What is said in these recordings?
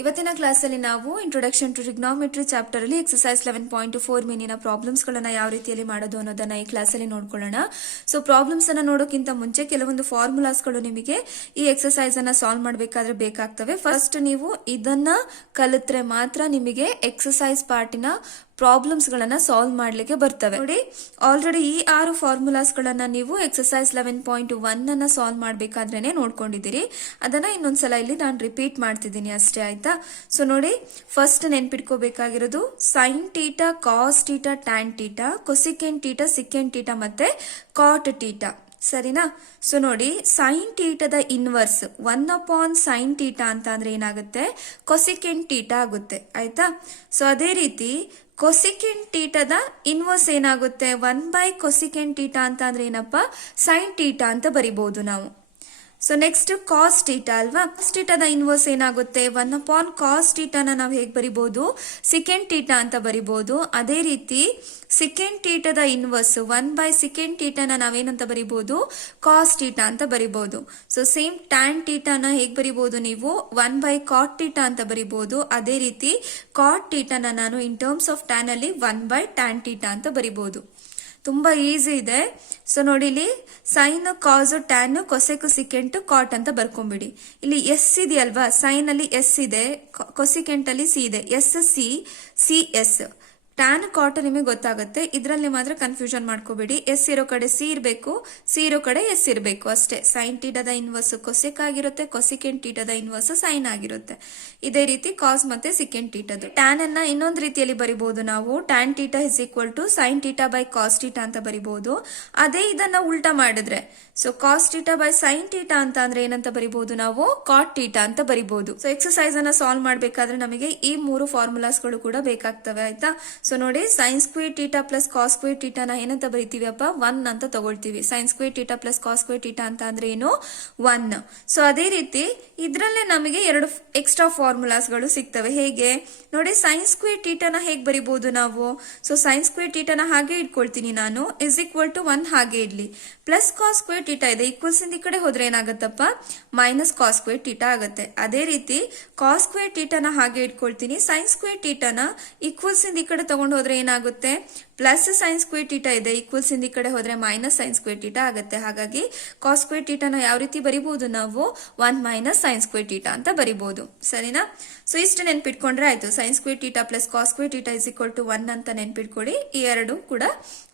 ಇವತ್ತಿನ ಕ್ಲಾಸಲ್ಲಿ ನಾವು ಇಂಟ್ರೊಡಕ್ಷನ್ ಟು ಟ್ರಿಗ್ನೋಮೆಟ್ರಿ ಚಾಪ್ಟರ್ ಅಲ್ಲಿ ಎಕ್ಸರ್ಸೈಸ್ 11.4 ಮೀನಿನ ಪ್ರಾಬ್ಲಮ್ಸ್ ಗಳನ್ನ ಯಾವ ರೀತಿಯಲ್ಲಿ ಮಾಡೋದು ಅನ್ನೋದನ್ನ ಈ ಕ್ಲಾಸಲ್ಲಿ ನೋಡ್ಕೊಳ್ಳೋಣ. ಸೊ ಪ್ರಾಬ್ಲಮ್ಸ್ ಅನ್ನ ನೋಡೋಕ್ಕಿಂತ ಮುಂಚೆ ಕೆಲವೊಂದು ಫಾರ್ಮುಲಾಸ್ ಗಳು ನಿಮಗೆ ಈ ಎಕ್ಸರ್ಸೈಸ್ ಅನ್ನ ಸಾಲ್ವ್ ಮಾಡಬೇಕಾದ್ರೆ ಬೇಕಾಗ್ತವೆ. ಫಸ್ಟ್ ನೀವು ಇದನ್ನ ಕಲಿತ್ರೆ ಮಾತ್ರ ನಿಮಗೆ ಎಕ್ಸರ್ಸೈಸ್ ಪಾರ್ಟಿನ ಪ್ರಾಬ್ಲಮ್ಸ್ ಗಳನ್ನ ಸಾಲ್ವ್ ಮಾಡ್ಲಿಕ್ಕೆ ಬರ್ತವೆ. ನೋಡಿ, ಆಲ್ರೆಡಿ ಈ 6 ಫಾರ್ಮುಲಾಸ್ ಗಳನ್ನ ನೀವು ಎಕ್ಸರ್ಸೈಸ್ 11.1 ಅನ್ನ ಸಾಲ್ವ್ ಮಾಡ್ಬೇಕಾದ್ರೇನೆ ನೋಡ್ಕೊಂಡಿದ್ದೀರಿ. ಅದನ್ನ ಇನ್ನೊಂದ್ಸಲ ಇಲ್ಲಿ ನಾನು ರಿಪೀಟ್ ಮಾಡ್ತಿದ್ದೀನಿ ಅಷ್ಟೇ, ಆಯ್ತಾ? ಸೊ ನೋಡಿ, ಫಸ್ಟ್ ನೆನ್ಪಿಟ್ಕೋಬೇಕಾಗಿರೋದು sine theta, cos theta, tan theta, cosecant theta, secant theta ಮತ್ತೆ ಕಾಟ್ ಟೀಟಾ. ಸರಿನಾ? ಸೊ ನೋಡಿ, ಸೈನ್ ಟೀಟಾದ ಇನ್ವರ್ಸ್ 1 ಸೈನ್ ಟೀಟಾ ಅಂತ ಅಂದ್ರೆ ಏನಾಗುತ್ತೆ? ಕೊಸಿಕೆಂಟ್ ಟೀಟಾ ಆಗುತ್ತೆ, ಆಯ್ತಾ? ಸೊ ಅದೇ ರೀತಿ ಕೊಸಿಕೆಂಟ್ ಟೀಟಾದ ಇನ್ವರ್ಸ್ ಏನಾಗುತ್ತೆ? 1 ಕೊಸಿಕೆಂಟ್ ಟೀಟಾ ಅಂತ ಅಂದ್ರೆ ಏನಪ್ಪಾ? ಸೈನ್ ಟೀಟಾ ಅಂತ ಬರಿಬಹುದು ನಾವು. ಸೊ ನೆಕ್ಸ್ಟ್ ಕಾಸ್ ಟೀಟಾ ಅಲ್ವಾ? ಕಾಸ್ ಟೀಟಾದ ಇನ್ವರ್ಸ್ ಏನಾಗುತ್ತೆ? 1 ಕಾಸ್ ಟೀಟಾನ ನಾವು ಹೇಗೆ ಬರಿಬಹುದು? ಸಿಕೆಂಟ್ ಟೀಟಾ ಅಂತ ಬರಿಬಹುದು. ಅದೇ ರೀತಿ ಸಿಕೆಂಟ್ ಟೀಟಾದ ಇನ್ವರ್ಸ್ 1 ಸಿಕೆಂಟ್ ಟೀಟಾನ ನಾವೇನಂತ ಬರಿಬಹುದು? ಕಾಸ್ ಟೀಟಾ ಅಂತ ಬರಿಬಹುದು. ಸೊ ಸೇಮ್ ಟ್ಯಾನ್ ಟೀಟಾನ ಹೇಗೆ ಬರಿಬಹುದು ನೀವು? 1 ಕಾಟ್ ಟೀಟಾ ಅಂತ ಬರಿಬಹುದು. ಅದೇ ರೀತಿ ಕಾಟ್ ಟೀಟಾನ ನಾನು ಇನ್ ಟರ್ಮ್ಸ್ ಆಫ್ ಟ್ಯಾನ್ ಅಲ್ಲಿ 1 ಟ್ಯಾನ್ ಟೀಟಾ ಅಂತ ಬರಿಬಹುದು. ತುಂಬಾ ಈಸಿ ಇದೆ. ಸೊ ನೋಡಿ, ಇಲ್ಲಿ ಸೈನ್, ಕಾಸ್, ಟ್ಯಾನ್, ಕೊಸೆಕ್, ಸಿಕೆಂಟ್, ಕಾಟ್ ಅಂತ ಬರ್ಕೊಂಬಿಡಿ. ಇಲ್ಲಿ ಎಸ್ ಇದೆಯಲ್ವಾ? ಸೈನ್ ಅಲ್ಲಿ ಎಸ್ ಇದೆ, ಕೊಸಿಕೆಂಟ್ ಅಲ್ಲಿ ಸಿ ಇದೆ. S C, C S. Tan, cot ನಿಮಗೆ ಗೊತ್ತಾಗುತ್ತೆ. ಇದರಲ್ಲಿ ಮಾತ್ರ ಕನ್ಫ್ಯೂಷನ್ ಮಾಡ್ಕೋಬೇಡಿ. ಎಸ್ ಇರೋ ಕಡೆ ಸಿ ಇರಬೇಕು, ಸಿ ಇರೋ ಕಡೆ ಎಸ್ ಇರಬೇಕು ಅಷ್ಟೇ. ಸೈನ್ ಟೀಟಾದ ಇನ್ವರ್ಸ್ ಕೊಸೆಕ್ ಆಗಿರುತ್ತೆ, ಕೊಸಿಕೆಂಟ್ ಟೀಟಾದ ಇನ್ವರ್ಸ್ ಸೈನ್ ಆಗಿರುತ್ತೆ. ಇದೇ ರೀತಿ ಕಾಸ್ ಮತ್ತೆ ಸಿಕೆಂಟ್ ಟೀಟಾದು. ಟ್ಯಾನ್ ಅನ್ನ ಇನ್ನೊಂದು ರೀತಿಯಲ್ಲಿ ಬರಿಬಹುದು ನಾವು. Tan theta is equal to sine theta by cos theta ಅಂತ ಬರಿಬಹುದು. ಅದೇ ಇದನ್ನ ಉಲ್ಟಾ ಮಾಡಿದ್ರೆ, so cos theta by sine theta ಅಂತ ಅಂದ್ರೆ ಏನಂತ ಬರಿಬಹುದು ನಾವು? ಕಾಟ್ ಟೀಟಾ ಅಂತ ಬರಿಬಹುದು. ಸೊ ಎಕ್ಸರ್ಸೈಸ್ ಅನ್ನ ಸಾಲ್ವ್ ಮಾಡ್ಬೇಕಾದ್ರೆ ನಮಗೆ ಈ 3 ಫಾರ್ಮುಲಾಸ್ ಗಳು ಕೂಡ ಬೇಕಾಗ್ತವೆ, ಆಯ್ತಾ? ಸೊ ನೋಡಿ, sine square theta plus cos square ಟೀಟಾನ ಏನಂತ ಬರಿತೀವಿ ಅಪ್ಪ? 1 ಅಂತ ತಗೊಳ್ತೀವಿ. Sine square theta plus cos square theta ಅಂತ ಅಂದ್ರೆ ಏನು? 1. ಸೊ ಅದೇ ರೀತಿ ಇದ್ರಲ್ಲೇ ನಮಗೆ 2 ಎಕ್ಸ್ಟ್ರಾ ಫಾರ್ಮುಲಾಸ್ ಗಳು ಸಿಗ್ತವೆ. ಹೇಗೆ ನೋಡಿ, ಸೈನ್ ಸ್ಕ್ವೇರ್ ಟೀಟಾನ ಹೇಗೆ ಬರಿಬಹುದು ನಾವು? ಸೊ ಸೈನ್ ಸ್ಕ್ವೇರ್ ಟೀಟಾನ ಹಾಗೆ ಇಟ್ಕೊಳ್ತೀನಿ ನಾನು, ಇಸ್ ಈಕ್ವಲ್ ಟು 1 ಹಾಗೆ ಇಡ್ಲಿ. ಪ್ಲಸ್ ಕಾಸ್ ಸ್ಕ್ವೇರ್ ಟೀಟಾ ಇದೆ, ಈಕ್ವಲ್ಸ್ ಇಂದ ಈ ಕಡೆ ಹೋದ್ರೆ ಏನಾಗತ್ತಪ್ಪ? ಮೈನಸ್ ಕಾಸ್ ಸ್ಕ್ವೇರ್ ಟೀಟಾ ಆಗುತ್ತೆ. ಅದೇ ರೀತಿ ಕಾಸ್ ಸ್ಕ್ವೇರ್ ಟೀಟಾನ ಹಾಗೆ ಇಟ್ಕೊಳ್ತೀನಿ. ಸೈನ್ ಸ್ಕ್ವೇರ್ ಟೀಟಾನ ಈಕ್ವಲ್ಸ್ ಇಂದ ಈ ಕಡೆ ತಗೊಂಡು ಹೋದ್ರೆ ಏನಾಗುತ್ತೆ? ಪ್ಲಸ್ ಸೈನ್ ಸ್ಕ್ವೇರ್ ಟೀಟಾ ಇದೆ, ಈಕ್ವಲ್ಸ್ ಇಂದ ಈ ಕಡೆ ಹೋದ್ರೆ ಮೈನಸ್ ಸೈನ್ ಸ್ಕ್ವೇರ್ ಟೀಟಾ ಆಗುತ್ತೆ. ಹಾಗಾಗಿ ಕಾಸ್ ಸ್ಕ್ವೇರ್ ಟೀಟಾನ ಯಾವ ರೀತಿ ಬರಿಬಹುದು ನಾವು? 1 ಮೈನಸ್ ಸೈನ್ ಸ್ಕ್ವೇರ್ ಟೀಟಾ ಅಂತ ಬರಿಬಹುದು. ಸರಿನಾ? ಸೊ ಇಷ್ಟು ನೆನ್ಪಿಟ್ಕೊಂಡ್ರೆ ಆಯ್ತು. Sine square theta plus cos square theta is equal to 1 ಅಂತ ನೆನ್ಪಿಟ್ಕೊಡಿ. ಈ 2 ಕೂಡ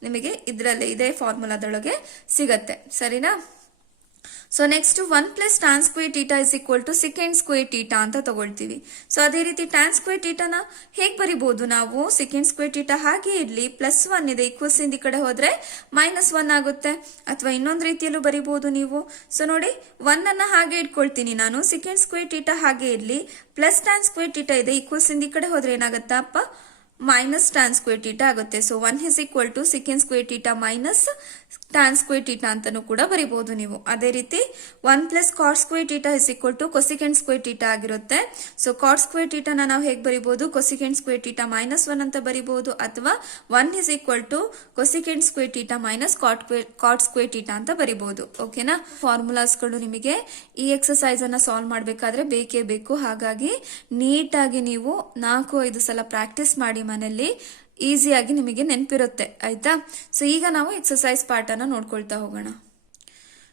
ನಿಮಗೆ ಇದರಲ್ಲಿ ಇದೇ ಫಾರ್ಮುಲಾದೊಳಗೆ ಸಿಗತ್ತೆ. ಸರಿನಾ? So next 1 plus tan square theta is equal to secant square theta ಅಂತ ತಗೊಳ್ತೀವಿ. ಸೊ ಅದೇ ರೀತಿ ಟ್ಯಾನ್ ಸ್ಕ್ವೇರ್ ಟೀಟಾನ ಹೇಗೆ ಬರಿಬಹುದು ನಾವು? ಸಿಕೆಂಟ್ ಸ್ಕ್ವೇರ್ ಟೀಟಾ ಹಾಗೆ ಇರ್ಲಿ, ಪ್ಲಸ್ 1 ಇದೆ, ಈಕ್ವಲ್ಸ್ ಇಂದ ಈ ಕಡೆ ಹೋದ್ರೆ ಮೈನಸ್ 1 ಆಗುತ್ತೆ. ಅಥವಾ ಇನ್ನೊಂದು ರೀತಿಯಲ್ಲೂ ಬರಿಬಹುದು ನೀವು. ಸೊ ನೋಡಿ, 1 ಅನ್ನ ಹಾಗೆ ಇಟ್ಕೊಳ್ತೀನಿ ನಾನು, ಸಿಕೆಂಟ್ ಸ್ಕ್ವೇರ್ ಟೀಟಾ ಹಾಗೆ ಇರ್ಲಿ, ಪ್ಲಸ್ ಟ್ಯಾನ್ ಸ್ಕ್ವೇರ್ ಟೀಟಾ ಇದೆ, ಈಕ್ವಲ್ಸ್ ಇಂದ ಈ ಕಡೆ ಹೋದ್ರೆ ಏನಾಗತ್ತಪ್ಪ? ಮೈನಸ್ ಟ್ಯಾನ್ ಸ್ಕ್ವೇರ್ ಟೀಟಾ ಆಗುತ್ತೆ. So 1 is equal to secant square theta minus tan square theta ಅಂತಾನು ಕೂಡ ಬರಿಬಹುದು ನೀವು. ಅದೇ ರೀತಿ 1 plus cot square theta is equal to cosecant square theta ಆಗಿರುತ್ತೆ. ಸೊ ಕಾಟ್ ಸ್ಕ್ವೇರ್ ಟೀಟಾನ ನಾವು ಹೇಗೆ ಬರಿಬಹುದು? ಕೊಸಿಕೆಂಟ್ ಸ್ಕ್ವೇರ್ ಟೀಟಾ ಮೈನಸ್ 1 ಅಂತ ಬರಿಬಹುದು, ಅಥವಾ 1 is equal to cosecant square theta minus cot square theta ಅಂತ ಬರಿಬಹುದು. ಓಕೆನಾ? ಫಾರ್ಮುಲಾಸ್ ಗಳು ನಿಮಗೆ ಈ ಎಕ್ಸರ್ಸೈಸ್ ಅನ್ನ ಸಾಲ್ವ್ ಮಾಡಬೇಕಾದ್ರೆ ಬೇಕೇ ಬೇಕು. ಹಾಗಾಗಿ ನೀಟಾಗಿ ನೀವು 4-5 ಸಲ ಪ್ರಾಕ್ಟೀಸ್ ಮಾಡಿ ಮನೆಯಲ್ಲಿ. ಈಸಿಯಾಗಿ ನಿಮಗೆ ನೆನಪಿರುತ್ತೆ, ಆಯ್ತಾ? ಸೊ ಈಗ ನಾವು ಎಕ್ಸರ್ಸೈಸ್ ಪಾರ್ಟ್ ಅನ್ನ ನೋಡ್ಕೊಳ್ತಾ ಹೋಗೋಣ.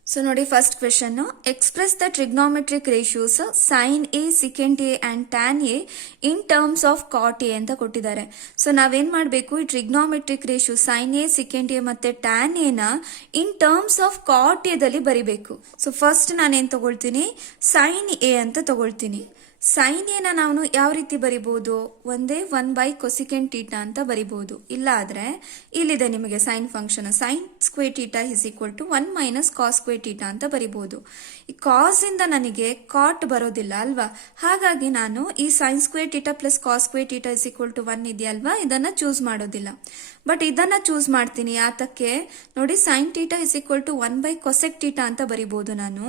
ಸೊ ನೋಡಿ, first question, express the trigonometric ratios sine A, secant A and tan A in terms of cot A ಅಂತ ಕೊಟ್ಟಿದ್ದಾರೆ. ಸೊ ನಾವೇನ್ ಮಾಡಬೇಕು? ಈ trigonometric ratio sine A, secant A ಮತ್ತೆ ಟ್ಯಾನ್ ಎ ನ in terms of cot A ದಲ್ಲಿ ಬರಿಬೇಕು. So first ನಾನೇನ್ ತಗೊಳ್ತೀನಿ? ಸೈನ್ ಎ ಅಂತ ತಗೊಳ್ತೀನಿ. ಸೈನ್ ಎನ ನಾವು ಯಾವ ರೀತಿ ಬರಿಬಹುದು? ಒಂದೇ 1 ಕೊಸಿಕೆಂಟ್ ಟೀಟಾ ಅಂತ ಬರಿಬಹುದು. ಇಲ್ಲ ಆದ್ರೆ ಇಲ್ಲಿದೆ ನಿಮಗೆ sine function, sine square theta is equal to 1 minus cos square theta ಅಂತ ಬರಿಬಹುದು. ಈ ಕಾಸ್ ಇಂದ ನನಗೆ ಕಾಟ್ ಬರೋದಿಲ್ಲ ಅಲ್ವಾ? ಹಾಗಾಗಿ ನಾನು ಈ sine square theta plus cos square theta is equal to 1 ಇದೆಯಲ್ವಾ, ಇದನ್ನ ಚೂಸ್ ಮಾಡೋದಿಲ್ಲ. ಬಟ್ ಇದನ್ನ ಚೂಸ್ ಮಾಡ್ತೀನಿ ಯಾತಕ್ಕೆ ನೋಡಿ, sine theta is equal to one by cosec theta ಅಂತ ಬರಿಬಹುದು ನಾನು.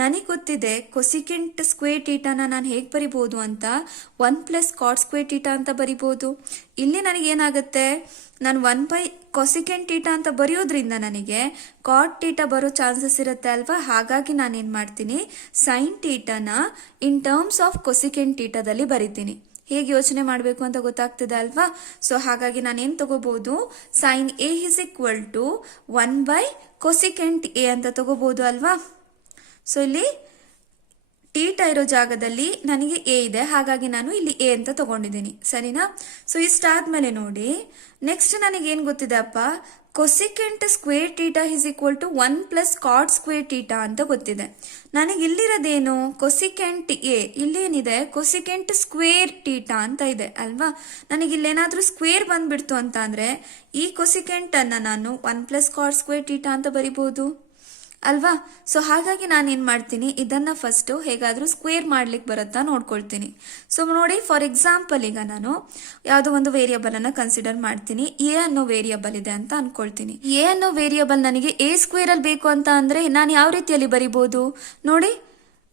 ನನಗೆ ಗೊತ್ತಿದೆ ಕೊಸಿಕೆಂಟ್ ಸ್ಕ್ವೇರ್ ಟೀಟಾನ ನಾನು ಹೇಗೆ ಬರಿಬಹುದು ಅಂತ, 1+ಕಾಟ್ ಸ್ಕ್ವೇರ್ ಟೀಟಾ ಅಂತ ಬರಿಬಹುದು. ಇಲ್ಲಿ ನನಗೇನಾಗುತ್ತೆ, ನಾನು 1/ಕೊಸಿಕೆಂಟ್ ಟೀಟಾ ಅಂತ ಬರೆಯೋದ್ರಿಂದ ನನಗೆ ಕಾಟ್ ಟೀಟಾ ಬರೋ ಚಾನ್ಸಸ್ ಇರುತ್ತೆ ಅಲ್ವಾ. ಹಾಗಾಗಿ ನಾನು ಏನು ಮಾಡ್ತೀನಿ, ಸೈನ್ ಟೀಟಾನ ಇನ್ ಟರ್ಮ್ಸ್ ಆಫ್ ಕೊಸಿಕೆಂಟ್ ಟೀಟಾದಲ್ಲಿ ಬರಿತೀನಿ. ಹೇಗೆ ಯೋಚನೆ ಮಾಡಬೇಕು ಅಂತ ಗೊತ್ತಾಗ್ತದೆ ಅಲ್ವಾ. ಸೊ ಹಾಗಾಗಿ ನಾನೇನು ತಗೋಬಹುದು, sine A is equal to one by cosecant A ಅಂತ ತಗೋಬಹುದು ಅಲ್ವಾ. ಸೊ ಇಲ್ಲಿ ಟೀಟಾ ಇರೋ ಜಾಗದಲ್ಲಿ ನನಗೆ ಎ ಇದೆ, ಹಾಗಾಗಿ ನಾನು ಇಲ್ಲಿ ಎ ಅಂತ ತಗೊಂಡಿದ್ದೀನಿ, ಸರಿನಾ. ಸೊ ಇಷ್ಟಾದ್ಮೇಲೆ ನೋಡಿ, ನೆಕ್ಸ್ಟ್ ನನಗೇನು ಗೊತ್ತಿದೆ ಅಪ್ಪ, cosecant square theta is equal to 1+ಕಾಟ್ ಸ್ಕ್ವೇರ್ ಟೀಟಾ ಅಂತ ಗೊತ್ತಿದೆ. ನನಗೆ ಇಲ್ಲಿರೋದೇನು, ಕೊಸಿಕೆಂಟ್ ಎ, ಇಲ್ಲೇನಿದೆ ಕೊಸಿಕೆಂಟ್ ಸ್ಕ್ವೇರ್ ಟೀಟಾ ಅಂತ ಇದೆ ಅಲ್ವಾ. ನನಗೆ ಇಲ್ಲೇನಾದ್ರೂ ಸ್ಕ್ವೇರ್ ಬಂದ್ಬಿಡ್ತು ಅಂತ ಅಂದ್ರೆ ಈ ಕೊಸಿಕೆಂಟ್ ಅನ್ನ ನಾನು 1+ಕಾಟ್ ಸ್ಕ್ವೇರ್ ಟೀಟಾ ಅಂತ ಬರಿಬಹುದು ಅಲ್ವಾ. ಸೊ ಹಾಗಾಗಿ ನಾನು ಏನು ಮಾಡ್ತೀನಿ, ಇದನ್ನ ಫಸ್ಟ್ ಹೇಗಾದ್ರೂ ಸ್ಕ್ವೇರ್ ಮಾಡ್ಲಿಕ್ಕೆ ಬರುತ್ತಾ ನೋಡ್ಕೊಳ್ತೀನಿ. ಸೊ ನೋಡಿ, ಫಾರ್ ಎಕ್ಸಾಂಪಲ್ ಈಗ ನಾನು ಯಾವುದೋ ಒಂದು ವೇರಿಯಬಲ್ ಅನ್ನ ಕನ್ಸಿಡರ್ ಮಾಡ್ತೀನಿ. ಎ ಅನ್ನೋ ವೇರಿಯಬಲ್ ಇದೆ ಅಂತ ಅನ್ಕೊಳ್ತೀನಿ. ಎ ಅನ್ನೋ ವೇರಿಯಬಲ್ ನನಗೆ ಎ ಸ್ಕ್ವೇರ್ ಅಲ್ಲಿ ಬೇಕು ಅಂತ ಅಂದ್ರೆ ನಾನು ಯಾವ ರೀತಿಯಲ್ಲಿ ಬರಿಬಹುದು ನೋಡಿ,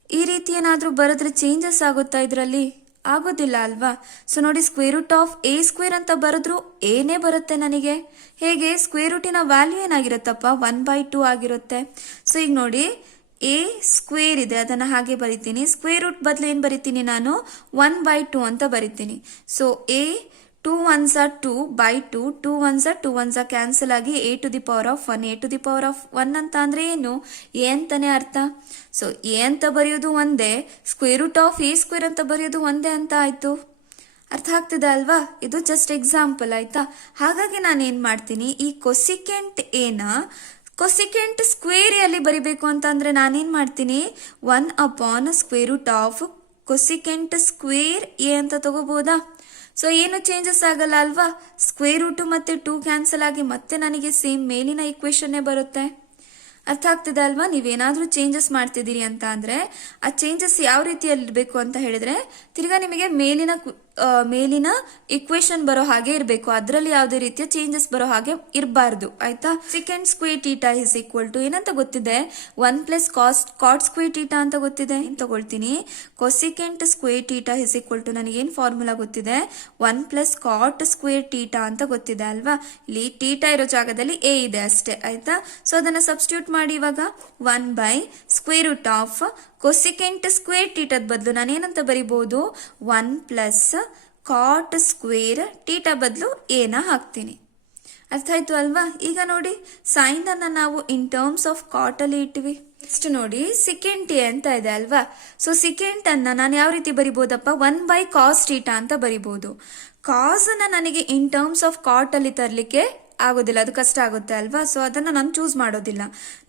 ಈ ರೀತಿ ಏನಾದ್ರೂ ಬರೆದ್ರೆ ಚೇಂಜಸ್ ಆಗುತ್ತಾ ಇದರಲ್ಲಿ, ಆಗೋದಿಲ್ಲ ಅಲ್ವಾ. ಸೊ ನೋಡಿ, square root of A square ಅಂತ ಬರೆದ್ರು ಏನೇ ಬರುತ್ತೆ ನನಗೆ. ಹೇಗೆ, ಸ್ಕ್ವೇರ್ ರೂಟಿನ ವ್ಯಾಲ್ಯೂ ಏನಾಗಿರುತ್ತಪ್ಪ, 1/2 ಆಗಿರುತ್ತೆ. ಸೊ ಈಗ ನೋಡಿ, ಎ ಸ್ಕ್ವೇರ್ ಇದೆ, ಅದನ್ನ ಹಾಗೆ ಬರಿತೀನಿ. ಸ್ಕ್ವೇರ್ ರೂಟ್ ಬದಲು ಏನ್ ಬರಿತೀನಿ ನಾನು, 1/2 ಅಂತ ಬರಿತೀನಿ. So A 2 1s are 2/2, 2 1s are 2 1s cancel ಆಗಿ a to the power of 1. a to the power of 1 ಅಂತ ಅಂದ್ರೆ ಏನು, ಎ ಅಂತಾನೆ ಅರ್ಥ. ಸೊ ಎ ಅಂತ ಬರೆಯೋದು ಒಂದೇ, square root of A square ಅಂತ ಬರೆಯೋದು ಒಂದೇ ಅಂತ ಆಯ್ತು. ಅರ್ಥ ಆಗ್ತಿದೆ ಅಲ್ವಾ. ಇದು ಜಸ್ಟ್ ಎಕ್ಸಾಂಪಲ್ ಆಯ್ತಾ. ಹಾಗಾಗಿ ನಾನು ಏನ್ ಮಾಡ್ತೀನಿ, ಈ ಕೊಸಿಕೆಂಟ್ ಎನ ಕೊಸಿಕೆಂಟ್ ಸ್ಕ್ವೇರ್ ಅಲ್ಲಿ ಬರಿಬೇಕು ಅಂತ ಅಂದ್ರೆ ನಾನೇನ್ ಮಾಡ್ತೀನಿ, one by square root of cosecant square A ಅಂತ ತಗೋಬಹುದಾ. ಸೊ ಏನು ಚೇಂಜಸ್ ಆಗಲ್ಲ ಅಲ್ವಾ. ಸ್ಕ್ವೇರ್ ರೂಟ್ ಮತ್ತೆ 2 ಕ್ಯಾನ್ಸಲ್ ಆಗಿ ಮತ್ತೆ ನನಗೆ ಸೇಮ್ ಮೇಲಿನ ಇಕ್ವೇಶನ್ನೇ ಬರುತ್ತೆ. ಅರ್ಥ ಆಗ್ತಿದೆ ಅಲ್ವಾ. ನೀವೇನಾದ್ರೂ ಚೇಂಜಸ್ ಮಾಡ್ತಿದ್ದೀರಿ ಅಂತ ಅಂದ್ರೆ ಆ ಚೇಂಜಸ್ ಯಾವ ರೀತಿಯಲ್ಲಿ ಇರಬೇಕು ಅಂತ ಹೇಳಿದ್ರೆ, ತಿರ್ಗಾ ನಿಮಗೆ ಮೇಲಿನ ಇಕ್ವೇಶನ್ ಬರೋ ಹಾಗೆ ಇರಬೇಕು, ಅದರಲ್ಲಿ ಯಾವುದೇ ರೀತಿಯ ಚೇಂಜಸ್ ಬರೋ ಹಾಗೆ ಇರಬಾರ್ದು ಆಯ್ತಾ. Second square theta is equal to ಏನಂತ ಗೊತ್ತಿದೆ, 1+ಕಾಟ್ ಸ್ಕ್ವೇರ್ ಟೀಟಾ ಅಂತ ಗೊತ್ತಿದೆ. ಏನ್ ತಗೊಳ್ತೀನಿ, cosecant square theta is equal to ನನಗೇನು ಫಾರ್ಮುಲಾ ಗೊತ್ತಿದೆ, 1+ಕಾಟ್ ಸ್ಕ್ವೇರ್ ಟೀಟಾ ಅಂತ ಗೊತ್ತಿದೆ ಅಲ್ವಾ. ಇಲ್ಲಿ ಟೀಟಾ ಇರೋ ಜಾಗದಲ್ಲಿ ಎ ಇದೆ ಅಷ್ಟೇ ಆಯ್ತಾ. ಸೊ ಅದನ್ನ ಸಬ್ಸ್ಟಿಟ್ಯೂಟ್ ಮಾಡಿ ಇವಾಗ 1/ಸ್ಕ್ವೇರ್ ರೂಟ್ ಆಫ್ ಕೊಸಿಕೆಂಟ್ ಸ್ಕ್ವೇರ್ ಟೀಟಾದ ಬದಲು ನಾನು ಏನಂತ ಬರಿಬಹುದು, 1+ಕಾಟ್ ಸ್ಕ್ವೇರ್ ಟೀಟಾ ಬದಲು ಎನ ಹಾಕ್ತೀನಿ. ಅರ್ಥ ಆಯ್ತು ಅಲ್ವಾ. ಈಗ ನೋಡಿ, ಸೈನ್ ಅನ್ನ ನಾವು ಇನ್ ಟರ್ಮ್ಸ್ ಆಫ್ ಕಾಟ್ ಅಲ್ಲಿ ಇಟ್ವಿ. ನೆಕ್ಸ್ಟ್ ನೋಡಿ, ಸಿಕೆಂಟ್ ಎ ಅಂತ ಇದೆ ಅಲ್ವಾ. ಸೊ ಸಿಕೆಂಟ್ ಅನ್ನ ನಾನು ಯಾವ ರೀತಿ ಬರಿಬಹುದಪ್ಪ, 1/ಕಾಸ್ ಟೀಟಾ ಅಂತ ಬರಿಬಹುದು. ಕಾಸ್ ಅನ್ನ ನನಗೆ ಇನ್ ಟರ್ಮ್ಸ್ ಆಫ್ ಕಾಟ್ ಅಲ್ಲಿ ತರ್ಲಿಕ್ಕೆ ಆಗೋದಿಲ್ಲ, ಅದು ಕಷ್ಟ ಆಗುತ್ತೆ ಅಲ್ವಾ. ಸೊ ಅದನ್ನ ನಾನು ಚೂಸ್ ಮಾಡೋದಿಲ್ಲ.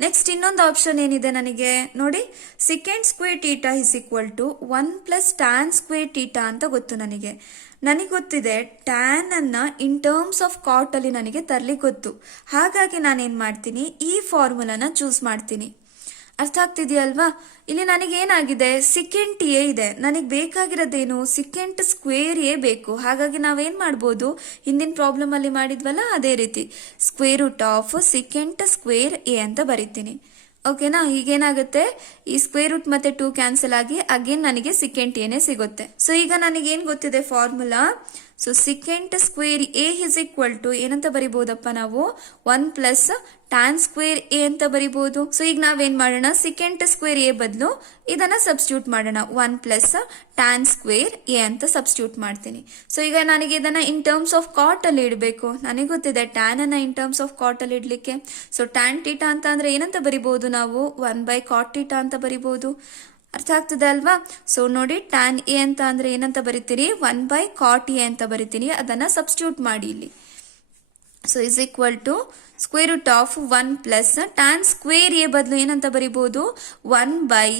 ನೆಕ್ಸ್ಟ್ ಇನ್ನೊಂದು ಆಪ್ಷನ್ ಏನಿದೆ ನನಗೆ ನೋಡಿ, secant square theta is equal to 1+ಟ್ಯಾನ್ ಸ್ಕ್ವೇರ್ ಟೀಟಾ ಅಂತ ಗೊತ್ತು ನನಗೆ. ನನಗೆ ಗೊತ್ತಿದೆ ಟ್ಯಾನ್ ಅನ್ನ ಇನ್ ಟರ್ಮ್ಸ್ ಆಫ್ ಕಾಟ್ ಅಲ್ಲಿ ನನಗೆ ತರ್ಲಿಕ್ಕೆ ಗೊತ್ತು. ಹಾಗಾಗಿ ನಾನೇನ್ ಮಾಡ್ತೀನಿ, ಈ ಫಾರ್ಮುಲಾನ ಚೂಸ್ ಮಾಡ್ತೀನಿ. ಅರ್ಥ ಆಗ್ತಿದೆಯಲ್ವಾ. ಇಲ್ಲಿ ನನಗೇನಾಗಿದೆ, ಸಿಕೆಂಟ್ ಎ ಇದೆ, ನನಗೆ ಬೇಕಾಗಿರೋದೇನು, ಸಿಕೆಂಟ್ ಸ್ಕ್ವೇರ್ ಎ ಬೇಕು. ಹಾಗಾಗಿ ನಾವೇನ್ ಮಾಡ್ಬೋದು, ಹಿಂದಿನ ಪ್ರಾಬ್ಲಮ್ ಅಲ್ಲಿ ಮಾಡಿದ್ವಲ್ಲ ಅದೇ ರೀತಿ square root of secant square A ಅಂತ ಬರಿತೀನಿ. ಓಕೆನಾ. ಈಗೇನಾಗುತ್ತೆ, ಈ ಸ್ಕ್ವೇರ್ ರೂಟ್ ಮತ್ತೆ 2 ಕ್ಯಾನ್ಸಲ್ ಆಗಿ ಅಗೇನ್ ನನಗೆ ಸಿಕೆಂಟ್ ಎನೇ ಸಿಗುತ್ತೆ. ಸೊ ಈಗ ನನಗೇನ್ ಗೊತ್ತಿದೆ formula, so secant square A is equal to ಏನಂತ ಬರಿಬಹುದಪ್ಪ ನಾವು, 1+ಟ್ಯಾನ್ ಸ್ಕ್ವೇರ್ ಎ ಅಂತ ಬರಿಬಹುದು. ಸೊ ಈಗ ನಾವೇನ್ ಮಾಡೋಣ, ಸಿಕೆಂಟ್ ಸ್ಕ್ವೇರ್ ಎ ಬದಲು ಇದನ್ನ ಸಬ್ಸ್ಟಿಟ್ಯೂಟ್ ಮಾಡೋಣ, 1+ಟ್ಯಾನ್ ಸ್ಕ್ವೇರ್ ಎ ಅಂತ ಸಬ್ಸ್ಟಿಟ್ಯೂಟ್ ಮಾಡ್ತೀನಿ. ಸೊ ಈಗ ನನಗೆ ಇದನ್ನ ಇನ್ ಟರ್ಮ್ಸ್ ಆಫ್ ಕಾಟ್ ಅಲ್ಲಿ ಇಡಬೇಕು. ನನಗೆ ಗೊತ್ತಿದೆ ಟ್ಯಾನ್ ಅನ್ನ ಇನ್ ಟರ್ಮ್ಸ್ ಆಫ್ ಕಾಟ್ ಅಲ್ಲಿ ಇಡ್ಲಿಕ್ಕೆ. ಸೊ ಟ್ಯಾನ್ ಟೀಟಾ ಅಂತ ಅಂದ್ರೆ ಏನಂತ ಬರಿಬಹುದು ನಾವು, 1/ಕಾಟ್ ಟೀಟಾ ಅಂತ ಬರಿಬಹುದು. ಅರ್ಥ ಆಗ್ತದೆ ಅಲ್ವಾ. ಸೊ ನೋಡಿ, ಟ್ಯಾನ್ ಎ ಅಂತ ಅಂದ್ರೆ ಏನಂತ ಬರಿತೀರಿ, 1/ಕಾಟ್ ಎ ಅಂತ ಬರಿತೀನಿ. ಅದನ್ನ ಸಬ್ಸ್ಟಿಟ್ಯೂಟ್ ಮಾಡಿ ಇಲ್ಲಿ. So is equal to square root of 1+ಟ್ಯಾನ್ ಸ್ಕ್ವೇರ್ ಎ ಬದಲು ಏನಂತ ಬರಿಬಹುದು, 1/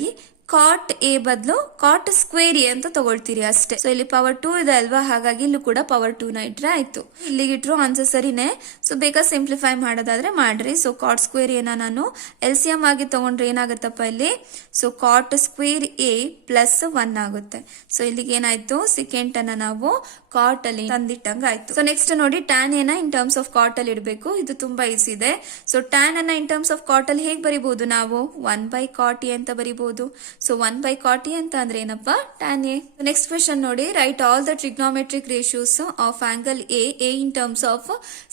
ಕಾಟ್ ಎ ಬದಲು ಕಾಟ್ ಸ್ಕ್ವೇರ್ ಎ ಅಂತ ತಗೊಳ್ತೀರಿ ಅಷ್ಟೇ. ಸೊ ಇಲ್ಲಿ ಪವರ್ 2 ಇದೆ ಅಲ್ವಾ, ಹಾಗಾಗಿ ಇಲ್ಲೂ ಕೂಡ ಪವರ್ 2 ನ ಇಟ್ರೆ ಆಯ್ತು. ಇಲ್ಲಿಗೆ ಇಟ್ರು ಆನ್ಸರ್ ಸರಿನೇ. ಸೊ ಬೇಕಾ ಸಿಂಪ್ಲಿಫೈ ಮಾಡೋದಾದ್ರೆ ಮಾಡ್ರಿ. ಸೊ ಕಾಟ್ ಸ್ಕ್ವೇರ್ ಎನ ನಾನು ಎಲ್ಸಿಎಂ ಆಗಿ ತಗೊಂಡ್ರೆ ಏನಾಗುತ್ತಪ್ಪ ಇಲ್ಲಿ, so cot square A plus 1 ಆಗುತ್ತೆ. ಸೊ ಇಲ್ಲಿಗೆ ಏನಾಯ್ತು, ಸೆಕೆಂಡ್ ಅನ್ನ ನಾವು ಕಾಟ್ ಅಲ್ಲಿ ತಂದಿಟ್ಟಂಗ ಆಯ್ತು. ಸೊ ನೆಕ್ಸ್ಟ್ ನೋಡಿ, ಟ್ಯಾನ್ ಎನ ಇನ್ ಟರ್ಮ್ಸ್ ಆಫ್ ಕಾಟ್ ಅಲ್ಲಿ ಇಡಬೇಕು. ಇದು ತುಂಬಾ ಈಸಿ ಇದೆ. ಸೊ ಟ್ಯಾನ್ ಅನ್ನ ಇನ್ ಟರ್ಮ್ಸ್ ಆಫ್ ಕಾಟ್ ಅಲ್ಲಿ ಹೇಗೆ ಬರಿಬಹುದು ನಾವು, 1/cot ಎ ಅಂತ ಬರಿಬಹುದು. ಸೊ 1/cot ಎ ಅಂತ ಅಂದ್ರೆ ಏನಪ್ಪಾ, ಟ್ಯಾನ್ ಎ. ನೆಕ್ಸ್ಟ್ ಕ್ವೆಶ್ಚನ್ ನೋಡಿ, right all the trigonometric ratios of angle A in terms of